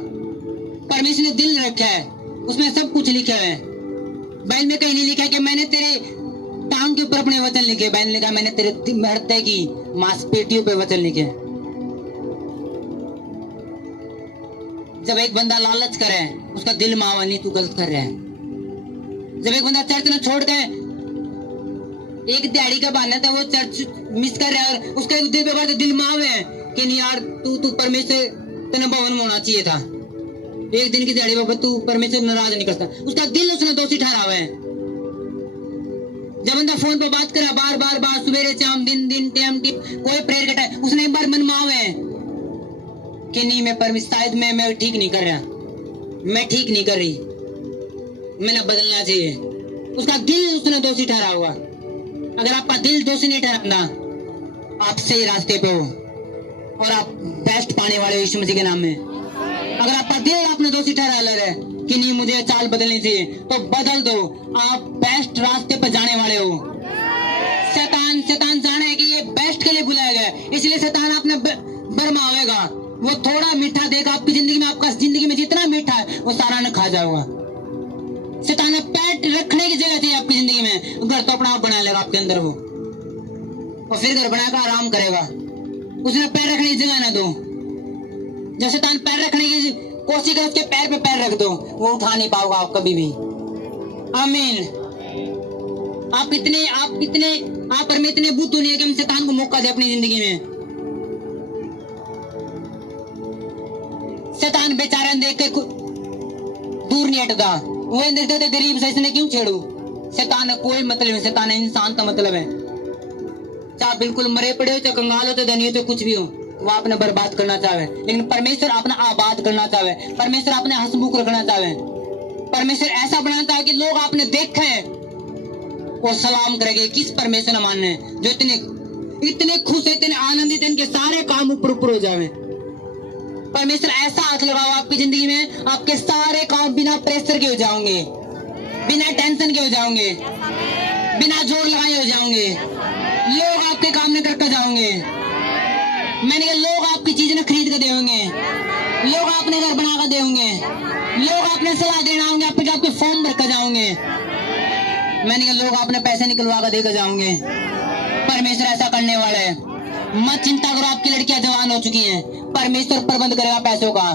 परमेश्वर ने दिल रखा है, उसमें सब कुछ लिखा है। बाइबल में कहीं नहीं लिखा कि मैंने तेरे टांग के ऊपर अपने वचन लिखे। बाइबल ने लिखा मैंने तेरे हृदय की मांसपेशियों पे वचन लिखे। जब एक बंदा लालच करे, उसका दिल मावा नहीं, तू गलत कर रहा है। जब एक बंदा चर्च में छोड़ के एक दिहाड़ी का बहाना था, वो चर्च मिस कर रहा है और उसका दिल पे दिल मावे है कि नहीं यार तू परमेश्वर तेने भवन में होना चाहिए था। एक दिन की दिहाड़ी बाबा तू परमेश्वर नाराज नहीं करता, उसका दिल उसने दोषी ठहरा हुआ है। जब बंदा फोन पर बात करा बार सुबह शाम दिन टाइम कोई प्रेयर कटा, उसने एक बार मन मावे है कि नहीं मैं परमेश्वर शायद मैं ठीक नहीं कर रहा, मैं ठीक नहीं कर रही, मैंने बदलना चाहिए। उसका दिल उसने दोषी ठहरा हुआ। अगर आपका दिल दोषी नहीं ठहराता, आप सही रास्ते पे हो और आप बेस्ट पाने वाले हो यीशु मसीह के नाम में। अगर आपका दिल आपने दोषी ठहरा ले रहा है कि नहीं मुझे चाल बदलनी चाहिए, तो बदल दो, आप बेस्ट रास्ते पर जाने वाले हो। शैतान जाने कि ये बेस्ट के लिए बुलाया गया, इसलिए शैतान आपने बरमावेगा। वो थोड़ा मीठा देगा आपकी जिंदगी में, आपका जिंदगी में जितना मीठा है वो सारा न खा जाएगा। शैतान ने पेट रखने की जगह थी आपकी जिंदगी में, घर तो अपना आप बना लेगा आपके अंदर वो, और फिर घर बनाकर आराम करेगा। उसने पैर रखने की जगह ना दो। जब शैतान पैर रखने की कोशिश करे, उसके पैर पे पैर रख दो, वो उठा नहीं पाओगे आप कभी भी। आमीन। आप इतने आप पर में इतने बुद्धू नहीं है कि हम शैतान को मौका दे अपनी जिंदगी में। शैतान बेचारा देख के दूर नहीं हटता, वो देखते थे गरीब से इसने क्यों छेड़ू। शैतान का कोई मतलब नहीं, शैतान इंसान का मतलब है। चाहे बिल्कुल मरे पड़े हो, चाहे कंगाल हो, चाहे धनी हो, चाहे कुछ भी हो, वो आपने बर्बाद करना चाहे, लेकिन परमेश्वर अपना आबाद करना चाहे, परमेश्वर अपने हंसमुख रखना चाहे, परमेश्वर ऐसा बनाना चाहे कि लोग आपने देखे और सलाम करेंगे किस परमेश्वर मानने जो इतने खुश है, इतने आनंदित है, इनके सारे काम ऊपर हो जावे। परमेश्वर ऐसा हाथ लगाओ आपकी जिंदगी में, आपके सारे काम बिना प्रेशर के हो जाओगे, बिना टेंशन के हो जाओगे, बिना जोर लगाए हो जाओगे। लोग आपके काम न करके जाओगे। मैंने कहा लोग आपकी चीज न खरीद कर देंगे, लोग आपने घर बना कर देंगे, लोग आपने सलाह देना होंगे, आपके फॉर्म भर कर जाओगे। मैंने कहा लोग आपने पैसे निकलवा कर देकर जाओगे। परमेश्वर ऐसा करने वाला है। मत चिंता करो, आपकी लड़कियां जवान हो चुकी हैं, परमेश्वर प्रबंध करेगा पैसों का,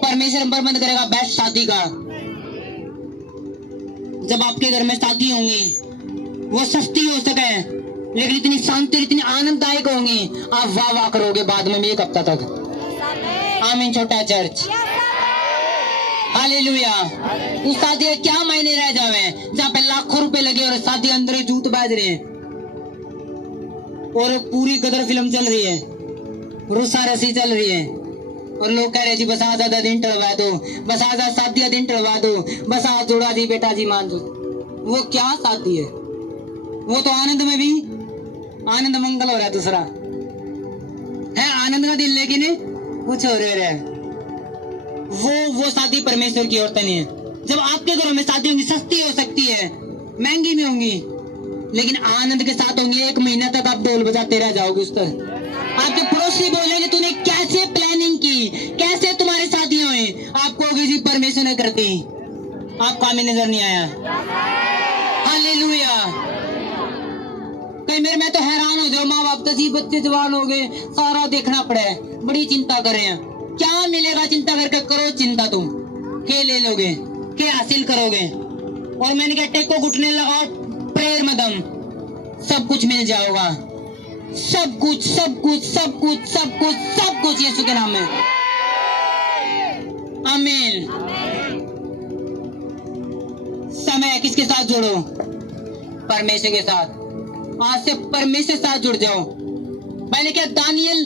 परमेश्वर प्रबंध करेगा बेस्ट शादी का। जब आपके घर में शादी होंगी वो सस्ती हो सके लेकिन इतनी शांति, इतनी आनंददायक होंगी, आप वाह वाह करोगे बाद में एक हफ्ता तक। आमीन। छोटा चर्च, हालेलुया। उस शादी के क्या मायने रह जावे जहाँ पे लाखों रुपए लगे और शादी अंदर ही जूत बाज रहे हैं और पूरी गदर फिल्म चल रही है, रुसा रसी चल रही है और लोग कह रहे जी बस आज आधा दिन टलवा दो, बस आज शादी दिन टलवा दो, बस आज जोड़ा जी बेटा जी मान दो। वो क्या शादी है? वो तो आनंद में भी आनंद मंगल हो रहा है, दूसरा है आनंद का दिन, लेकिन कुछ हो रहा है। वो शादी परमेश्वर की औरतें नहीं है। जब आपके घरों में शादी होंगी, सस्ती हो सकती है, महंगी भी होंगी, लेकिन आनंद के साथ होंगी। 1 महीना तक आप ढोल बजाते रह जाओगे उस तरह। आपके पड़ोसी बोलेंगे तूने कैसे प्लानिंग की, कैसे तुम्हारी शादियां हुई, आपको किसी परमेश्वर ने करती, आपको हमें नजर नहीं आया। हालेलुया। कई मेरे मैं तो हैरान हो जाऊं, माँ बाप तो जी बच्चे जवान हो गए, सारा देखना पड़ा है, बड़ी चिंता कर रहे हैं। क्या मिलेगा चिंता करके? करो चिंता, तुम क्या ले लोगे, क्या हासिल करोगे? और मैंने क्या टेको घुटने लगाओ, प्रेयर में दम, सब कुछ मिल जाएगा, सब कुछ सब कुछ सब कुछ सब कुछ सब कुछ यीशु के नाम में। आमीन। समय किसके साथ जोड़ो? परमेश्वर के साथ। आज से परमेश्वर के साथ जुड़ जाओ। मैंने क्या, दानियल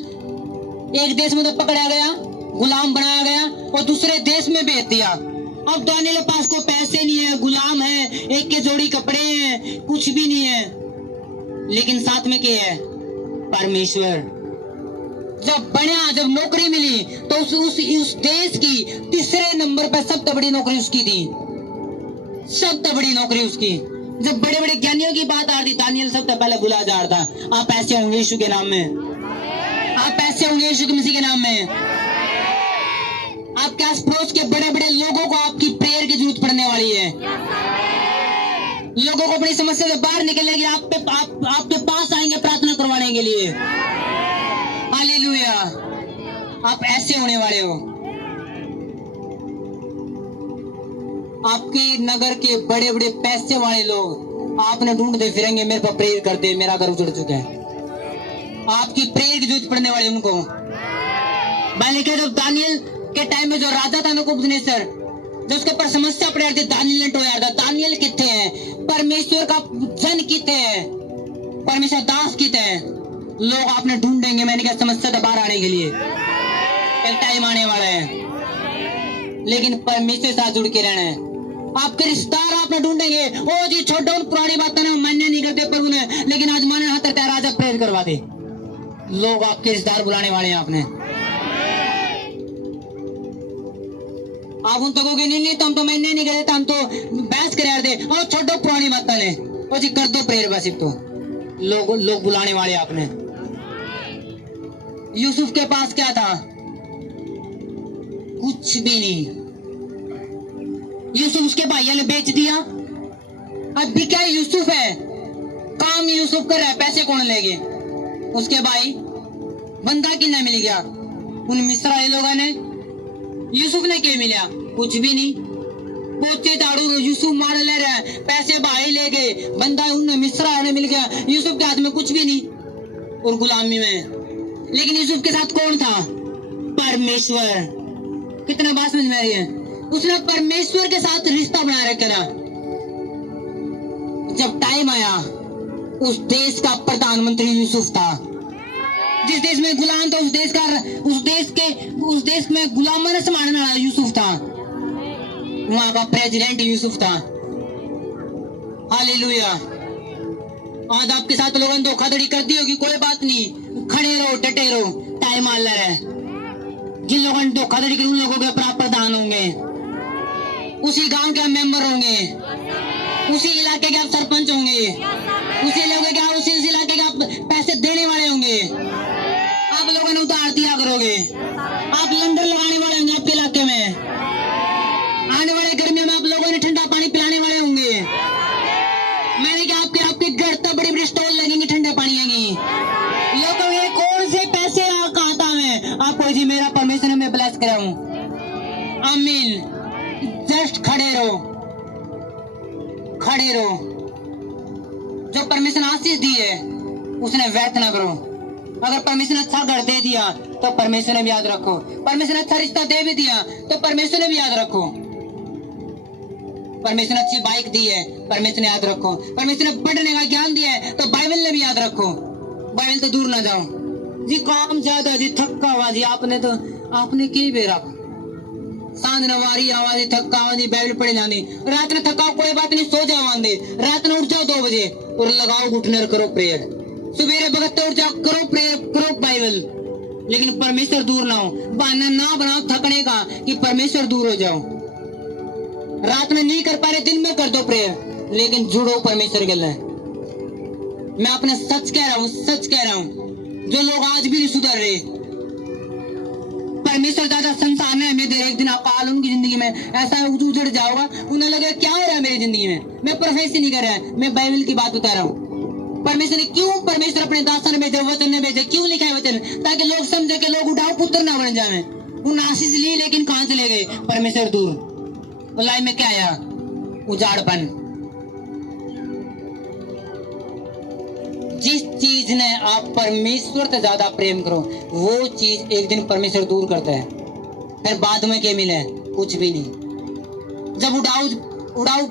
एक देश में तो पकड़ा गया, गुलाम बनाया गया और दूसरे देश में भेज दिया। अब दानियल के पास कोई पैसे नहीं है, गुलाम है, एक के जोड़ी कपड़े हैं, कुछ भी नहीं है, लेकिन साथ में क्या है? परमेश्वर। जब बना, जब नौकरी मिली तो उस देश की तीसरे नंबर पर सबसे बड़ी नौकरी उसकी थी, सबसे बड़ी नौकरी उसकी। जब बड़े बड़े ज्ञानियों की बात आ रही, दानियल सबसे पहले बुला जा रहा था। आप ऐसे होंगे यीशु के नाम में, आप ऐसे होंगे यीशु मसीह के नाम में। आपके आस पड़ोस के बड़े बड़े लोगों को आपकी प्रेयर की जरूरत पड़ने वाली है। लोगों को अपनी समस्या से बाहर निकलने के लिए आपके पास आएंगे प्रार्थना करवाने के लिए। हालेलुया। आप ऐसे होने वाले हो। आपके नगर के बड़े बड़े पैसे वाले लोग आपने ढूंढते फिरेंगे, मेरे पर प्रेयर कर दे, मेरा घर उजड़ चुका है। आपकी प्रेयर की जरूरत पड़ने वाली उनको। मैंने कहा जब दानियल के टाइम में जो राजा था नबूकदनेस्सर, जो उसके ऊपर समस्या पड़ रही थी, दानियल ने टोया था। दानियल कितने हैं? परमेश्वर का जन कितने हैं? परमेश्वर दास कितने हैं? लोग आपने ढूंढेंगे। मैंने कहा समस्या से बाहर आने के लिए एक टाइम आने वाला है, लेकिन परमेश्वर से साथ जुड़ के रहना है। आपके रिश्तेदार आपने ढूंढेंगे, ओ जी छोड़ो उन पुरानी बातें ना, मान्य नहीं करते प्रभु ने, लेकिन आज माने हाथ तक राजा प्रेयर करवा दे। लोग आपके रिश्तेदार बुलाने वाले हैं आपने। आप उन तक नहीं तो हम तो मैंने नहीं करे, हम तो बहस कर दे, और छोड़ो पुरानी बातें ने, ओ जी कर दो प्रेयर बस। तो लोग बुलाने वाले आपने। यूसुफ के पास क्या था? कुछ भी नहीं। यूसुफ उसके भाइयों ने बेच दिया। अब भी क्या यूसुफ है, काम यूसुफ कर रहा है, पैसे कौन लेंगे? उसके भाई बंदा किन्ना मिल गया उन मिस्राइल लोगों ने। यूसुफ ने क्या मिला? कुछ भी नहीं। पोचे झाड़ू यूसुफ मार ले रहा है, पैसे भाई ले गए, बंदा उन्हें मिस्रा ने मिल गया, यूसुफ के हाथ में कुछ भी नहीं और गुलामी में। लेकिन यूसुफ के साथ कौन था? परमेश्वर। कितना बात समझ में आ रही है? उसने परमेश्वर के साथ रिश्ता बना रखा था। जब टाइम आया, उस देश का प्रधानमंत्री यूसुफ था। जिस देश में गुलाम था, उस देश में गुलामा ने संभालने वाला यूसुफ था। वहां का प्रेसिडेंट यूसुफ था। हालेलुया। आज आपके साथ लोगों ने धोखाधड़ी कर दी होगी, कोई बात नहीं, खड़े रहो, डटे रहो, टाइम आ रहा है। जिन लोगों ने धोखाधड़ी की उन लोगों के अपराध प्रधान होंगे, उसी गांव के आप मेंबर होंगे, उसी इलाके के आप सरपंच होंगे, उसी इलाके के आप पैसे देने वाले होंगे। आप लोगों ने उधार दिया करोगे, आप लंगर लगाने वाले होंगे आपके इलाके में। आने वाले गर्मियों में आप लोगों ने ठंडा पानी पिलाने वाले होंगे। मैंने कहा आपके घर तक बड़ी बड़ी स्टॉल लगेंगी, ठंडा पानी आएंगी। लोगों ये कौन से पैसे कहाँ था मैं आपको जी, मेरा परमेश्वर ने मैं ब्लेस करा हूँ। आमीन। जस्ट खड़े रहो, खड़े रहो। जो परमेश्वर ने आशीष दी है उसने व्यर्थ ना करो। अगर परमेश्वर ने अच्छा घर दे दिया तो परमेश्वर ने भी याद रखो। परमेश्वर ने अच्छा रिश्ता दे भी दिया तो परमेश्वर ने भी याद रखो। परमेश्वर ने अच्छी बाइक दी है, परमेश्वर ने याद रखो। परमेश्वर ने पढ़ने का ज्ञान दिया है तो बाइबल ने भी याद रखो। बाइबल तो दूर ना जाओ जी, काम ज्यादा जी, थक्का हुआ जी, आपने की बेरा सांझ नवारी आवाज थक्का हुआ जी, बाइबल पढ़े जाने। रात में थका कोई बात नहीं, सो जाओ आंदे, रात में उठ जाओ 2 बजे और लगाओ घुटने और करो प्रेयर। सवेरे भगत उठ जाओ, करो प्रेयर, करो बाइबल। लेकिन परमेश्वर दूर ना हो, बहाना ना बनाओ थकने का कि परमेश्वर दूर हो जाओ। रात में नहीं कर पा रहे, दिन में कर दो प्रेयर, लेकिन जुड़ो परमेश्वर के लिए। मैं अपने सच कह रहा हूँ, सच कह रहा हूँ। जो लोग आज भी नहीं सुधर रहे, परमेश्वर ज्यादा संसार ने हमें दे रहे, एक दिन अकाल उनकी जिंदगी में ऐसा उजड़ जाओगा, उन्हें लगे क्या हो रहा है मेरी जिंदगी में। मैं प्रोफेसी नहीं कर रहा है, मैं बाइबल की बात बता रहा हूँ। परमेश्वर ने क्यों, परमेश्वर अपने दासा ने भेजे, वचन ने भेजे, क्यों लिखा है वचन? ताकि लोग समझे कि लोग उठाओ पुत्र ना बन जाए। उन आशीष ली लेकिन कहां चले गए? परमेश्वर दूर। लाइफ में क्या आया? उजाड़पन। जिस चीज ने आप परमेश्वर से ज्यादा प्रेम करो, वो चीज एक दिन परमेश्वर दूर करता है। फिर बाद में क्या मिले? कुछ भी नहीं। जब उड़ाऊ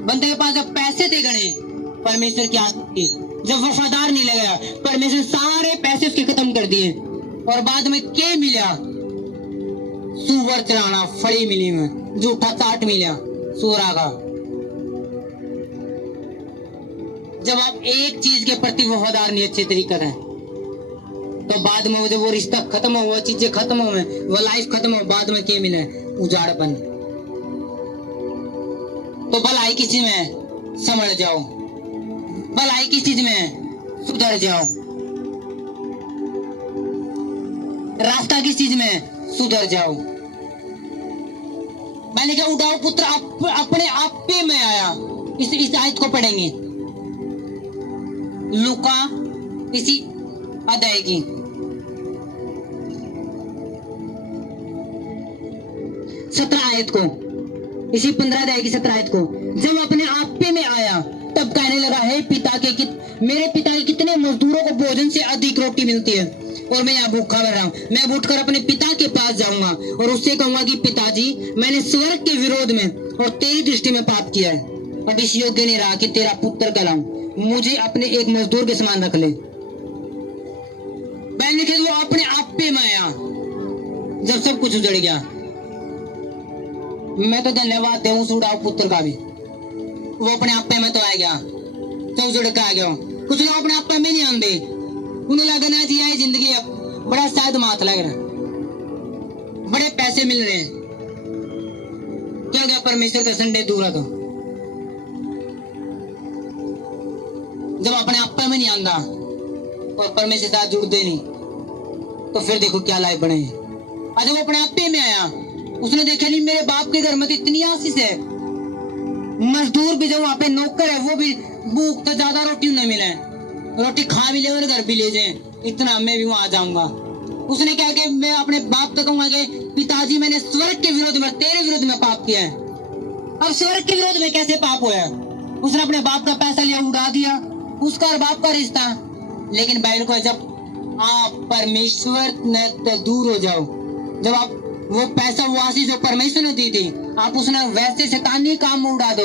बंदे के पास जब पैसे थे गणे, परमेश्वर की आशीष, जब वफादार नहीं लगा, परमेश्वर सारे पैसे उसके खत्म कर दिए। और बाद में क्या मिला? सुअर चराना, फड़ी मिली में, जूठा चाट मिला सूरा का। जब आप एक चीज के प्रति वफादार नहीं अच्छे तरीके से, तो बाद में जब वो रिश्ता खत्म हो, वो चीजें खत्म हो, वो लाइफ खत्म हो, बाद में क्या मिले? उजाड़पन। तो भलाई किस चीज में? समझ जाओ। भलाई किस चीज में? सुधर जाओ। रास्ता किस चीज में? सुधर जाओ। मैंने कहा उठाओ पुत्र अपने आप पे में आया। इस आयत को पढ़ेंगे लूका इसी अध्याय की 17 आयत को, इसी 15 अध्याय की 17 आयत को। जब अपने आप पे में आया तब कहने लगा, हे पिता के मेरे पिता के कितने मजदूरों को भोजन से अधिक रोटी मिलती है और मैं यहाँ भूखा मर रहा हूँ। मैं उठकर अपने पिता के पास जाऊंगा और उससे कहूंगा कि पिताजी, मैंने स्वर्ग के विरोध में और तेरी दृष्टि में पाप किया है, अब इस योग्य नहीं रहा कि तेरा पुत्र कहलाऊं। मुझे अपने एक मजदूर के समान रख ले। मैंने कहा वो अपने आप पे में आया जब सब कुछ उजड़ गया। मैं तो धन्यवाद दूं उड़ाऊ पुत्र का भी, वो अपने आप पे में तो आ गया, तो उजड़ के आ गया। कुछ लोग अपने आप पे में नहीं आते, उन्हें लगना चाहिए जिंदगी अब बड़ा शायद मात लग रहा, बड़े पैसे मिल रहे हैं, क्या गया परमेश्वर का संडे दूर है। तो जब अपने आप पे में नहीं आंदा और परमेश्वर के साथ जुड़ते नहीं, तो फिर देखो क्या लाइफ बने। आज वो अपने आप पे में आया, उसने देखा नहीं मेरे बाप के घर में तो इतनी आशीष है, मजदूर भी जो वहां पे नौकर है वो भी भूख तो ज्यादा रोटी उन्हें मिले, रोटी खा भी ले और घर भी ले जाए, इतना मैं भी वहां जाऊंगा। उसने क्या कि मैं अपने बाप को कहूंगा कि पिताजी मैंने स्वर्ग के विरोध में तेरे विरोध में पाप किया है, अब स्वर्ग के विरोध में कैसे पाप हुआ? उसने अपने बाप का पैसा लिया, उड़ा दिया, उसका और बाप का रिश्ता। लेकिन बाइबल को जब आप परमेश्वर से दूर हो जाओ, जब आप वो पैसा वो आशीष जो परमेश्वर ने दी थी आप उसने वैसे शैतानी काम में उड़ा दो,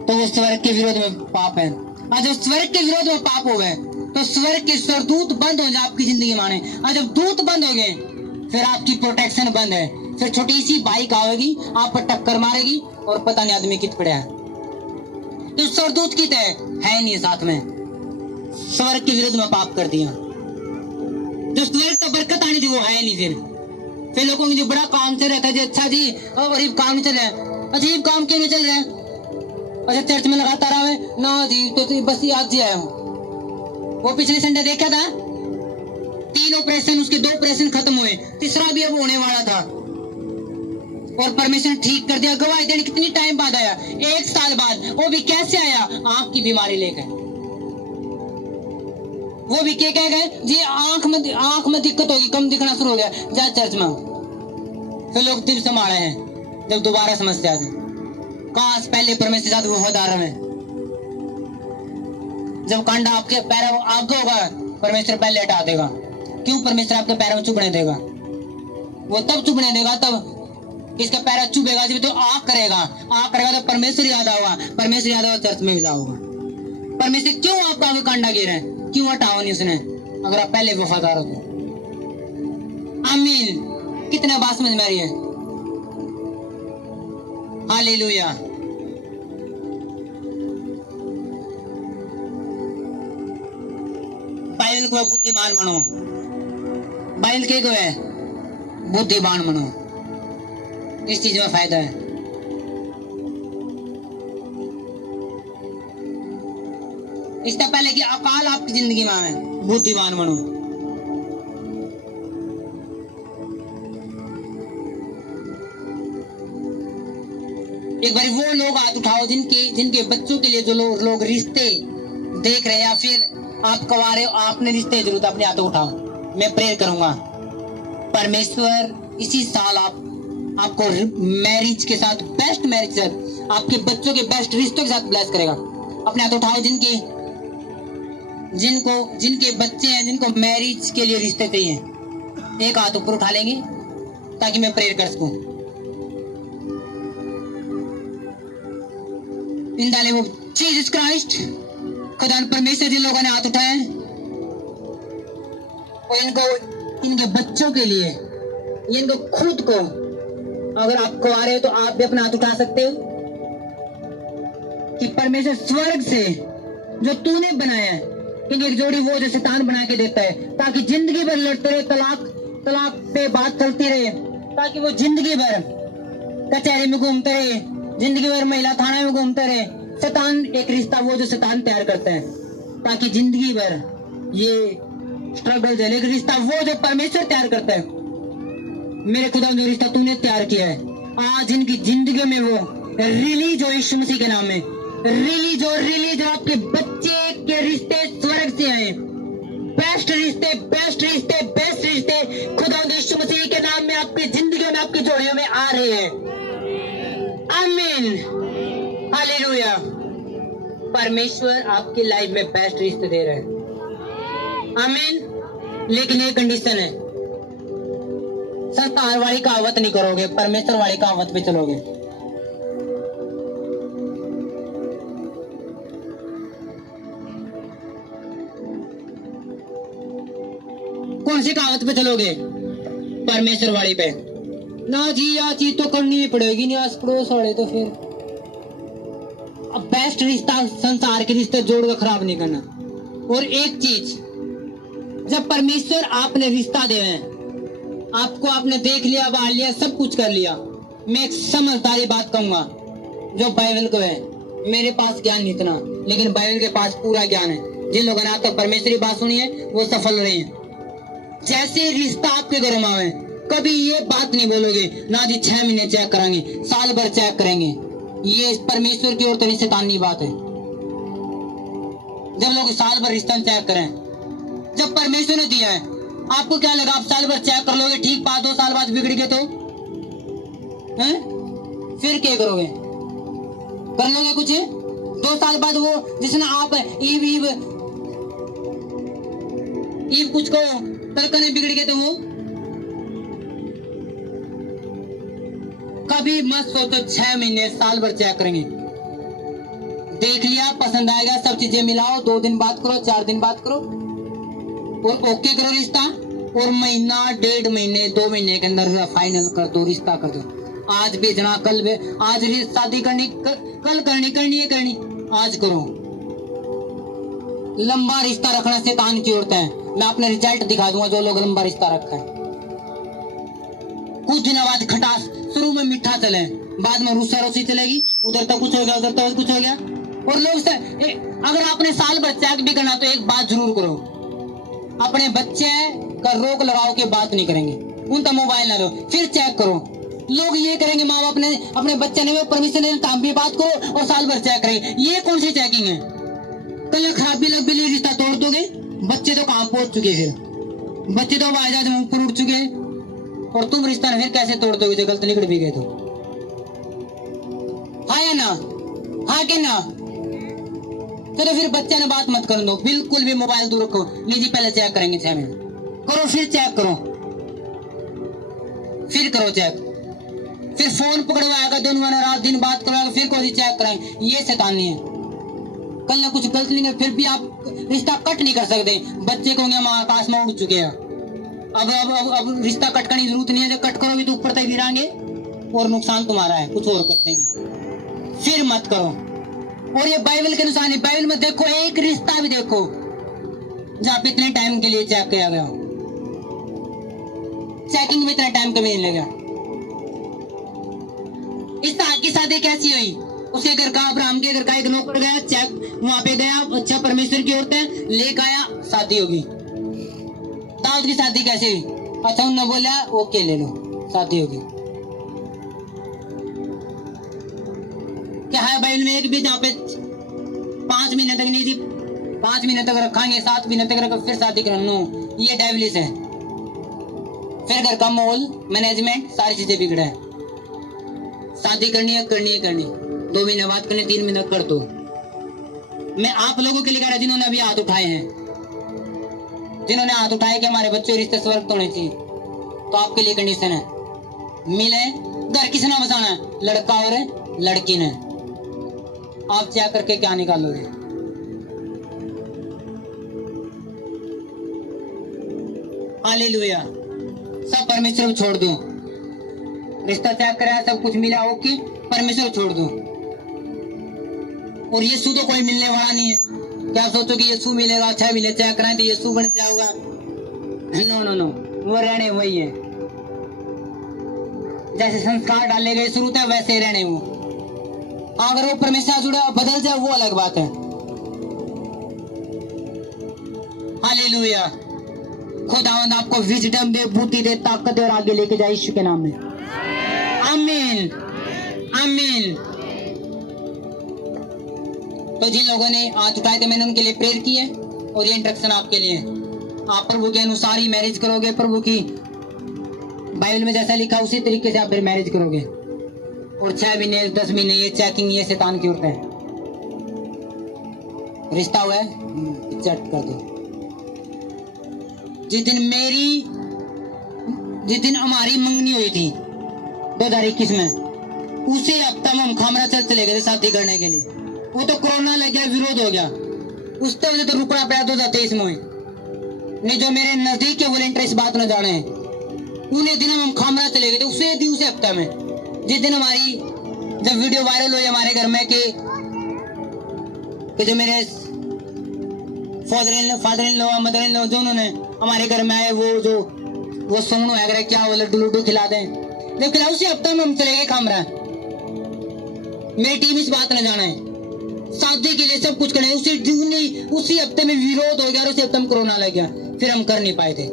तो वो स्वर्ग के विरोध में पाप है। और जब स्वर्ग के विरोध में पाप हो गए तो स्वर्ग के स्वरदूत बंद हो जाए आपकी जिंदगी माने। और जब दूत बंद हो गए फिर आपकी प्रोटेक्शन बंद है। फिर छोटी सी बाइक आएगी, आप पर टक्कर मारेगी और पता नहीं आदमी कित पड़ा है। तो स्वरदूत कित है नहीं साथ में, स्वर्ग के विरुद्ध में पाप कर दिया। जो स्वर्ग का बरकत आनी थी वो है नहीं। फिर लोगों की जो बड़ा काम चल रहा था जी, अच्छा जी और ये काम नहीं चल रहा है, अच्छा ये काम क्यों नहीं चल रहा है, अच्छा चर्च में लगातार आवे ना जी, तो बस ये आज ही आया हूँ। वो पिछले संडे देखा था 3 ऑपरेशन, उसके 2 ऑपरेशन खत्म हुए, तीसरा भी अब होने वाला था और परमेश्वर ठीक कर दिया। गवाही देने कितनी टाइम बाद आया, 1 साल बाद। वो भी कैसे आया? आंख की बीमारी लेकर। वो भी क्या कह गए जी, आंख में दिक्कत होगी, कम दिखना शुरू हो गया, जा चर्च में। फिर लोग दिल संभाले हैं जब दोबारा समस्या आ जाए। काश पहले परमेश्वर के साथ वो वफादार में। जब कांडा आपके पैरों में आगे होगा परमेश्वर पहले हटा देगा। क्यों? परमेश्वर आपके पैरों में चुभने देगा। वो तब चुभने देगा तब इसका पैर चुभेगा जब तो आग करेगा तो परमेश्वर याद आएगा, परमेश्वर याद आएगा चर्च में भी जाओगा। परमेश्वर क्यों आपका आगे कांडा गिरा है, क्यों हटाओ नहीं उसने, अगर आप पहले वफादार हो तो। आमीन। कितना बात समझ में आ रही है? हालेलुया। बाइबल को बुद्धिमान बनो, बाइबल के को है बुद्धिमान बनो, इस चीज में फायदा है। इससे पहले कि अकाल आपकी जिंदगी में आए, बुद्धिमान बनो। एक बार वो लोग हाथ उठाओ जिनके बच्चों के लिए जो लोग रिश्ते देख रहे हैं, या फिर आप कवारे हो, आपने रिश्ते जरूरत, अपने हाथों उठाओ, मैं प्रेयर करूंगा। परमेश्वर इसी साल आपको मैरिज के साथ, बेस्ट मैरिज के साथ, आपके बच्चों के बेस्ट रिश्तों के साथ ब्लेस करेगा। अपने हाथ उठाओ जिनके बच्चे हैं, जिनको मैरिज के लिए रिश्ते चाहिए, एक हाथ ऊपर उठा लेंगे ताकि मैं प्रेयर कर सकूं। In the name of Jesus Christ, खुदा परमेश्वर जिन लोगों ने हाथ उठाए और इनके बच्चों के लिए, इनको खुद को, अगर आपको आ रहे हो तो आप भी अपना हाथ उठा सकते हो कि परमेश्वर स्वर्ग से जो तूने बनाया है, क्योंकि एक जोड़ी वो जो शैतान बना के देता है ताकि जिंदगी भर लड़ते रहे, तलाक पे बात चलती रहे, ताकि वो जिंदगी भर कचहरी में घूमते रहे, जिंदगी भर महिला थाना में घूमते रहे। शैतान एक रिश्ता वो जो शैतान तैयार करता है ताकि जिंदगी भर ये स्ट्रगल चले। एक रिश्ता वो जो परमेश्वर तैयार करता है, मेरे खुदा जो रिश्ता तूने तैयार किया है, आज इनकी जिंदगी में वो रिलीज हो यीशु मसीह के नाम में। रिलीज हो आपके बच्चे के रिश्ते स्वर्ग से आए, बेस्ट रिश्ते खुदा यीशु मसीह के नाम में आपकी जिंदगी में, आपकी जोड़ियों में आ रहे हैं। आमीन, हालेलुया। परमेश्वर आपकी लाइफ में बेस्ट रिश्ते दे रहे हैं। आमीन। लेकिन एक कंडीशन है, संसार वाली कहावत नहीं करोगे, परमेश्वर वाली कहावत पे चलोगे। कौन सी कहावत पे चलोगे? परमेश्वर वाली पे। ना जी यह चीज तो करनी ही पड़ेगी, नहीं आस पड़ोस वाले तो फिर। अब बेस्ट रिश्ता संसार के रिश्ते जोड़ कर खराब नहीं करना। और एक चीज, जब परमेश्वर आपने रिश्ता दे हैं, आपको आपने देख लिया, बाल लिया, सब कुछ कर लिया, मैं एक समझदारी बात कहूंगा जो बाइबल को है। मेरे पास ज्ञान नहीं इतना, लेकिन बाइबल के पास पूरा ज्ञान है। जिन लोगों ने आज तक परमेश्वर की बात सुनी है वो सफल रहे हैं। जैसे रिश्ता आपके घर में आवे, कभी ये बात नहीं बोलोगे ना जी 6 महीने चेक करेंगे, साल भर चेक करेंगे। ये परमेश्वर की ओर तो शैतानी बात है। जब लोग साल भर रिश्ता चेक करें, जब परमेश्वर ने दिया है, आपको क्या लगा आप साल भर चेक कर लोगे, ठीक 5-2 साल बाद बिगड़ गए तो हैं? फिर क्या करोगे? कर लोगे कुछ? 2 साल बाद वो जिसने आप ईव ईव ईव कुछ कहो, कल कने बिगड़ गए तो वो कभी मत सोचो 6 महीने साल भर चेक करेंगे। देख लिया, पसंद आएगा, सब चीजें मिलाओ, 2 दिन बात करो, 4 दिन बात करो और ओके करो रिश्ता, और महीना 1.5 महीने 2 महीने के अंदर फाइनल कर दो, रिश्ता कर दो। आज बेचना, कल आज शादी करनी, कल करनी है, आज करो। लंबा रिश्ता रखना शैतान की औरत है। मैं अपने रिजल्ट दिखा दूंगा जो लोग लंबा रिश्ता रखा है। कुछ दिनों बाद खटास, शुरू में मीठा चले, बाद में रूसा रोसी चलेगी, उधर तो कुछ हो गया, उधर तो कुछ हो गया। और लोग से अगर आपने साल भर चेक भी करना तो एक बात जरूर करो, अपने बच्चे का रोक लगाओ के बात नहीं करेंगे, उनका मोबाइल ना लो, फिर चेक करो। लोग ये करेंगे, माँ बाप ने अपने बच्चे ने परमिशन दे तो हम भी बात करो और साल भर चेक करेंगे। ये कौन सी चेकिंग है? कल खराबी लग भी रिश्ता तोड़ दोगे। बच्चे तो कहाँ पहुंच चुके, फिर बच्चे तो आजाद ऊपर उठ चुके, और तुम रिश्ता फिर कैसे तोड़ दोगे जो गलत निकल भी गए तो? हाँ या ना? हाँ के ना? चलो फिर बच्चे ने बात मत कर दो, बिल्कुल भी मोबाइल दूर रखो। निजी पहले चेक करेंगे 6 महीने, करो फिर चेक करो, फिर करो चेक, फिर फोन पकड़वाएगा, दोनों ने रात दिन बात करवाएगा, फिर कोई चेक कराएंगे। ये शैतानी है। कल ना कुछ गलत नहीं, फिर भी आप रिश्ता कट नहीं कर सकते। बच्चे को हम आकाश में उड़ चुके हैं, अब रिश्ता कट करने की जरूरत नहीं है। जब कट करोगे तो ऊपर तक गिराएंगे और नुकसान तुम्हारा है, कुछ और कर देंगे। फिर मत करो। और ये बाइबल के अनुसार नहीं, बाइबल में देखो, एक रिश्ता भी देखो जहाँ पे इतने टाइम के लिए चेक किया गया, चेकिंग में इतना टाइम कभी नहीं लगा। इसहाक की शादी कैसी हुई? उसके घर का, अब्राहम के घर का एक नौकर गया, चेक वहां पे गया, अच्छा परमेश्वर की औरतें लेकर आया, शादी होगी। दाऊद की शादी कैसे हुई? अच्छा उन्होंने बोला ओके ले लो, शादी होगी। क्या है बाइबल में एक भी जहाँ पे 5 महीने तक नहीं थी, 5 महीने तक रखेंगे, 7 महीने तक रखो फिर शादी करो? नो, ये डायबिलिस है। फिर घर का माहौल, मैनेजमेंट, सारी चीजें बिगड़ा है। शादी करनी है, करनी 2 महीने बाद करनी, 3 महीने कर दो। मैं आप लोगों के लिए कह रहा, जिन्होंने अभी हाथ उठाए हैं, जिन्होंने हाथ उठाए कि हमारे बच्चों रिश्ते स्वर्ग होने चाहिए, तो आपके लिए कंडीशन है, मिले। घर किसने बसाना है? लड़का और लड़की ने। आप चेक करके क्या निकालोगे? हालेलुया। सब परमेश्वर को छोड़ दो। रिश्ता चेक कराया, सब कुछ मिला, ओके, परमेश्वर छोड़ दो। और यीशु तो कोई मिलने वाला नहीं है। क्या सोचो कि यीशु मिलेगा, अच्छा मिले, चेक कराएं तो यीशु बन जाएगा? नो, वो रहने वही है, जैसे संस्कार डाले गए शुरू तक वैसे रहने वो। अगर वो परमेश्वर जुड़ा बदल जाए वो अलग बात है। हालेलुया। खुदावंद आपको विजडम दे, बुद्धि दे, ताकत दे और आगे लेके जाए यीशु के नाम में। आमीन, आमीन। तो जिन लोगों ने हाथ उठाए थे मैंने उनके लिए प्रेयर की है, और ये इंस्ट्रक्शन आपके लिए। आप प्रभु के अनुसार ही मैरिज करोगे, प्रभु की बाइबल में जैसा लिखा उसी तरीके से आप फिर मैरिज करोगे। और 6 महीने 10 महीने ये चेकिंग, ये शैतान की औरत है। रिश्ता हुआ है, चट कर दो। जिस दिन हमारी मंगनी हुई थी 2021 में, उसी हफ्ता में हम खामरा चर्च चले गए शादी करने के लिए। वो तो कोरोना लग गया, विरोध हो गया, उस तरह से तो रुकना पड़ा 2023 में। नहीं, जो मेरे नजदीक के वॉलंटियर इस बात न जाने, उन्हें दिन हम खामरा चले गए थे, उसे हफ्ता में। जिस दिन हमारी जब वीडियो वायरल हुई हमारे घर में कि जो मेरे father in law mother in law जो उन्होंने हमारे घर में आए, वो सोनू है क्या, वो लड्डू खिला दें, जब खिला उसी हफ्ते में हम चले गए खामरा। मेरी टीम इस बात न जाना है, शादी के लिए सब कुछ करना है। उसी हफ्ते में विरोध हो गया और उसी हफ्ते में कोरोना लग गया, फिर हम कर नहीं पाए थे,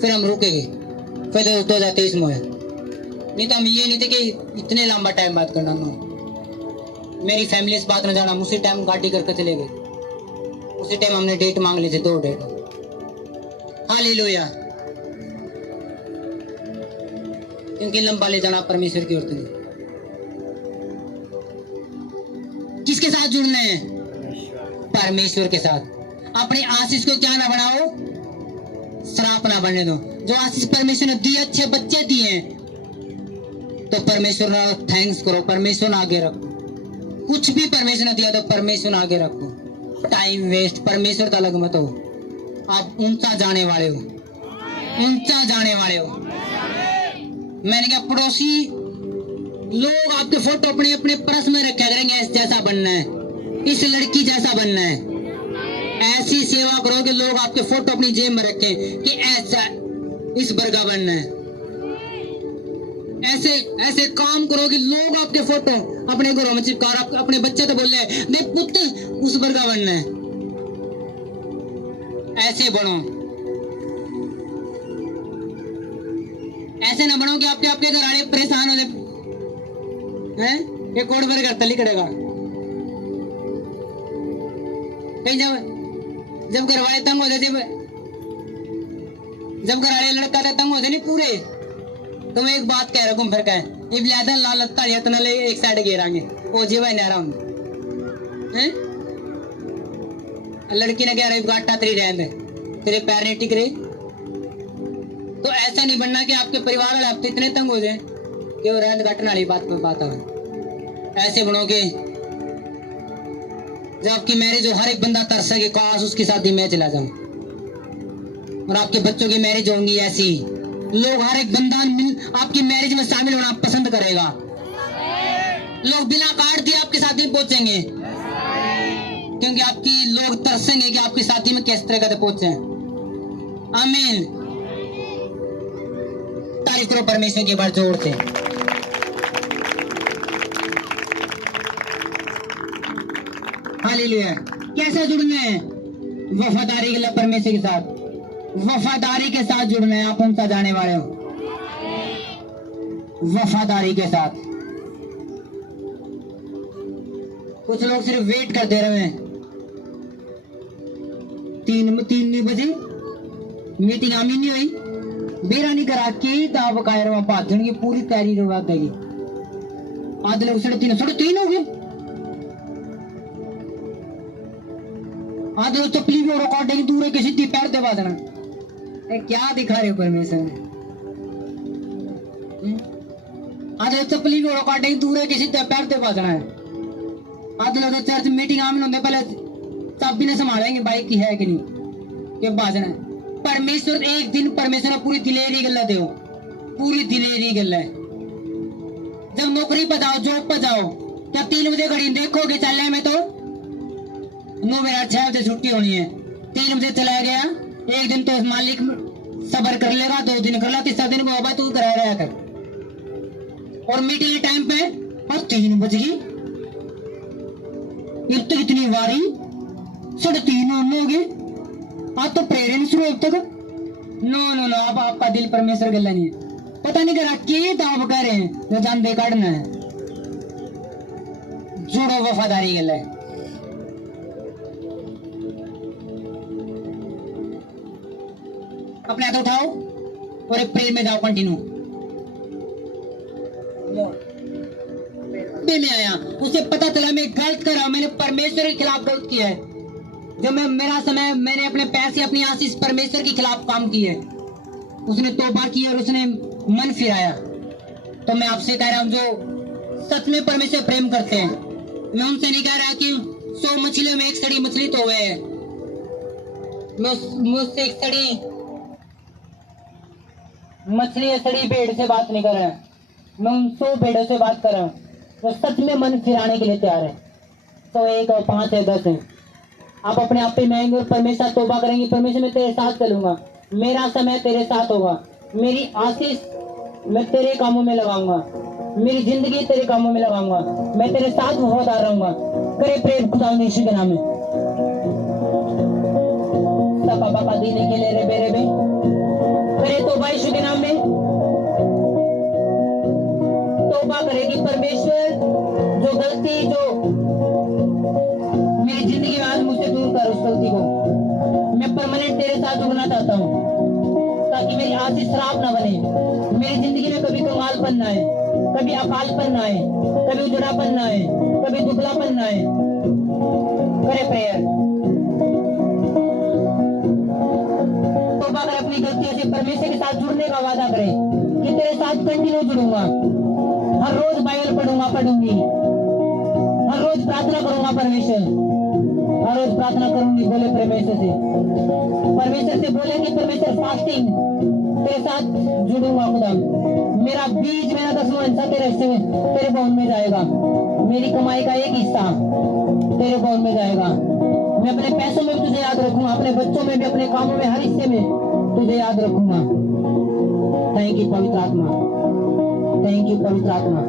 फिर हम रुके गए, फिर 2023 में। नहीं तो हम ये नहीं थे कि इतने लंबा टाइम बात करना। मेरी फैमिली इस बात न जाना, उसी टाइम गाड़ी करके चले गए, उसी टाइम हमने डेट मांग ली थी, 2 डेट। हालेलुया। क्योंकि लंबा ले जाना परमेश्वर की औरत ने। जुड़ना है? परमेश्वर के साथ। अपनी आशीष को क्या ना बनाओ, श्राप ना बनने दो। जो आशीष परमेश्वर ने दी, अच्छे बच्चे दिए हैं, तो परमेश्वर ना थैंक्स करो, परमेश्वर ने आगे रखो। कुछ भी परमेश्वर ने दिया तो परमेश्वर ने आगे रखो। टाइम वेस्ट परमेश्वर का अलग मत हो। आप ऊंचा जाने वाले हो, ऊंचा जाने वाले हो। मैंने कहा पड़ोसी लोग आपके फोटो अपने अपने पर्स में रखा करेंगे, इस जैसा बनना है, इस लड़की जैसा बनना है। ऐसी सेवा करो कि लोग आपके फोटो अपनी जेब में रखें कि ऐसा इस वर्गा बनना है। ऐसे ऐसे काम करो कि लोग आपके फोटो अपने घरों में चिपका, अपने बच्चे तो बोल रहे हैं देख पुत्र उस वर्गा बनना है। ऐसे बनो, ऐसे ना बनो कि आपके आपके घर वाले परेशान हो जाए हैं। ये कोड वर्ग तली करेगा कहीं जब घर वाले तंग हो जाते, जब घर वाले लड़का तंग हो जाए नहीं पूरे, तो मैं एक बात कह रहा हूँ फिर का ये बिलादा लाल तालिया तो ले एक साइड गिरांगे ओ जी भाई नारा हैं। लड़की ने कह रही गाटा तेरी रहन दे, तेरे पैर नहीं टिक रहे। तो ऐसा नहीं बनना कि आपके परिवार वाले आप इतने तंग हो जाए कि वो रहन घटने वाली बात पे बात हो। ऐसे बनोगे जब आपकी मैरिज हो, हर एक बंदा तरसेगा काश उसकी शादी में चला जाऊं। और आपके बच्चों की मैरिज होंगी ऐसी, लोग हर एक बंदा आपकी मैरिज में शामिल होना पसंद करेगा। लोग बिना कार्ड दिए आपकी शादी में पहुंचेंगे, क्योंकि आपकी लोग तरसेंगे कि आपकी शादी में किस तरह का पहुंचे। आमीन। तारीफ करो परमेश्वर की बार जोर से। हालेलुया। कैसे जुड़ना है? वफादारी के परमेश्वर के साथ, वफादारी के साथ जुड़ना है। आप उनका जाने वाले हो, वफादारी के साथ। कुछ लोग सिर्फ वेट कर दे रहे हैं, 3 बजे मीटिंग आमी नहीं हुई, बेरा नहीं करा के दाब कायर वहां भागने की पूरी तैयारी करवा देगी। आधे लोग 3:30 हो गए, आधे लोग चपली भी और काटेगी दूर के सीधी पैर दे बाजना। क्या दिखा रहे हो परमेश्वर ने? आधे चपली भी और काटेगी दूर के सीधे पैर दे बाजना है। आधे लोग चर्च मीटिंग आमिन होने पहले चाबी ने संभालेंगे बाइक की है कि नहीं, कि बाजना है। परमेश्वर एक दिन परमेश्वर पूरी दिलेरी गल्ला दे, पूरी दिलेरी गल्ला है। जब नौकरी पर जाओ, जॉब पर जाओ, क्या 3 बजे घड़ी देखोगे चलने में? तो 9 बजे 6 बजे छुट्टी होनी है, 3 बजे चला गया, एक दिन तो मालिक सबर कर लेगा, 2 दिन कर ला, तीसरा दिन को तू करा रहा कर। और मीटिंग के टाइम पे और 3 बज गई, इतनी वारी 3:30 हो गए। आज तो प्रेरण शुरू अब तक नो अब आपका दिल परमेश्वर गला नहीं है। पता नहीं करा के दाव कर रहे हैं, जो जानते काटना है। जुड़ो, वफादारी गला है। अपने हाथ उठाओ और एक प्रेयर में जाओ, कंटिन्यू। में आया, उसे पता चला मैं गलत कर रहा हूं, मैंने परमेश्वर के खिलाफ गलत किया है। जब मेरा समय, मैंने अपने पैसे, अपनी आशीष परमेश्वर के खिलाफ काम की है। उसने तौबा की और उसने मन फिराया। तो मैं आपसे कह रहा हूं, जो सच में परमेश्वर प्रेम करते हैं, मैं उनसे नहीं कह रहा कि 100 मछलियों में एक सड़ी मछली तो हुए है। मुझसे एक सड़ी मछली या सड़ी भेड़ से बात नहीं कर रहा, मैं उन 100 भेड़ों से बात कर रहा हूँ जो सच में मन फिराने के लिए तैयार है। तो 1 और 5 है 10 है। आप अपने आप पे मांगेंगे और परमेश्वर तौबा करेंगे, परमेश्वर मैं तेरे साथ चलूंगा, मेरा समय तेरे साथ होगा, मेरी आशीष मैं तेरे कामों में लगाऊंगा, मेरी जिंदगी तेरे कामों में लगाऊंगा, मैं तेरे साथ वफादार रहूंगा। करे प्रेम खुदा यीशु के नाम में। पापा का देने के लिए रे करे तौबा यीशु के नाम में। तौबा करेगी परमेश्वर, जो गलती जो मेरी जिंदगी में आज मुझसे दूर कर, उस गलती को मैं परमानेंट तेरे साथ जुड़ना चाहता हूँ, ताकि मेरी आशीष श्राप ना बने, मेरी जिंदगी में कभी कंगालपन ना आए, कभी अकालपन ना आए, कभी उजड़ापन ना आए, कभी दुबलापन ना आए। करे प्रेयर। तौबा करे अपनी गलतियों से, परमेश्वर के साथ जुड़ने का वादा करे कि तेरे साथ कंटिन्यू जुड़ूंगा, हर रोज बाइबल पढ़ूंगी, हर रोज प्रार्थना करूंगा परमेश्वर, हर रोज प्रार्थना करूंगी। बोले परमेश्वर से बोले कि परमेश्वर फास्टिंग तेरे साथ जुड़ूंगा खुदा, मेरा बीज, मेरा 10वां हिस्सा तेरे भवन में जाएगा, मेरी कमाई का एक हिस्सा तेरे भवन में जाएगा। मैं अपने पैसों में भी तुझे याद रखूंगा, अपने बच्चों में भी, अपने कामों में, हर हिस्से में तुझे याद रखूंगा। थैंक यू पवित्र आत्मा, थैंक यू पवित्र आत्मा।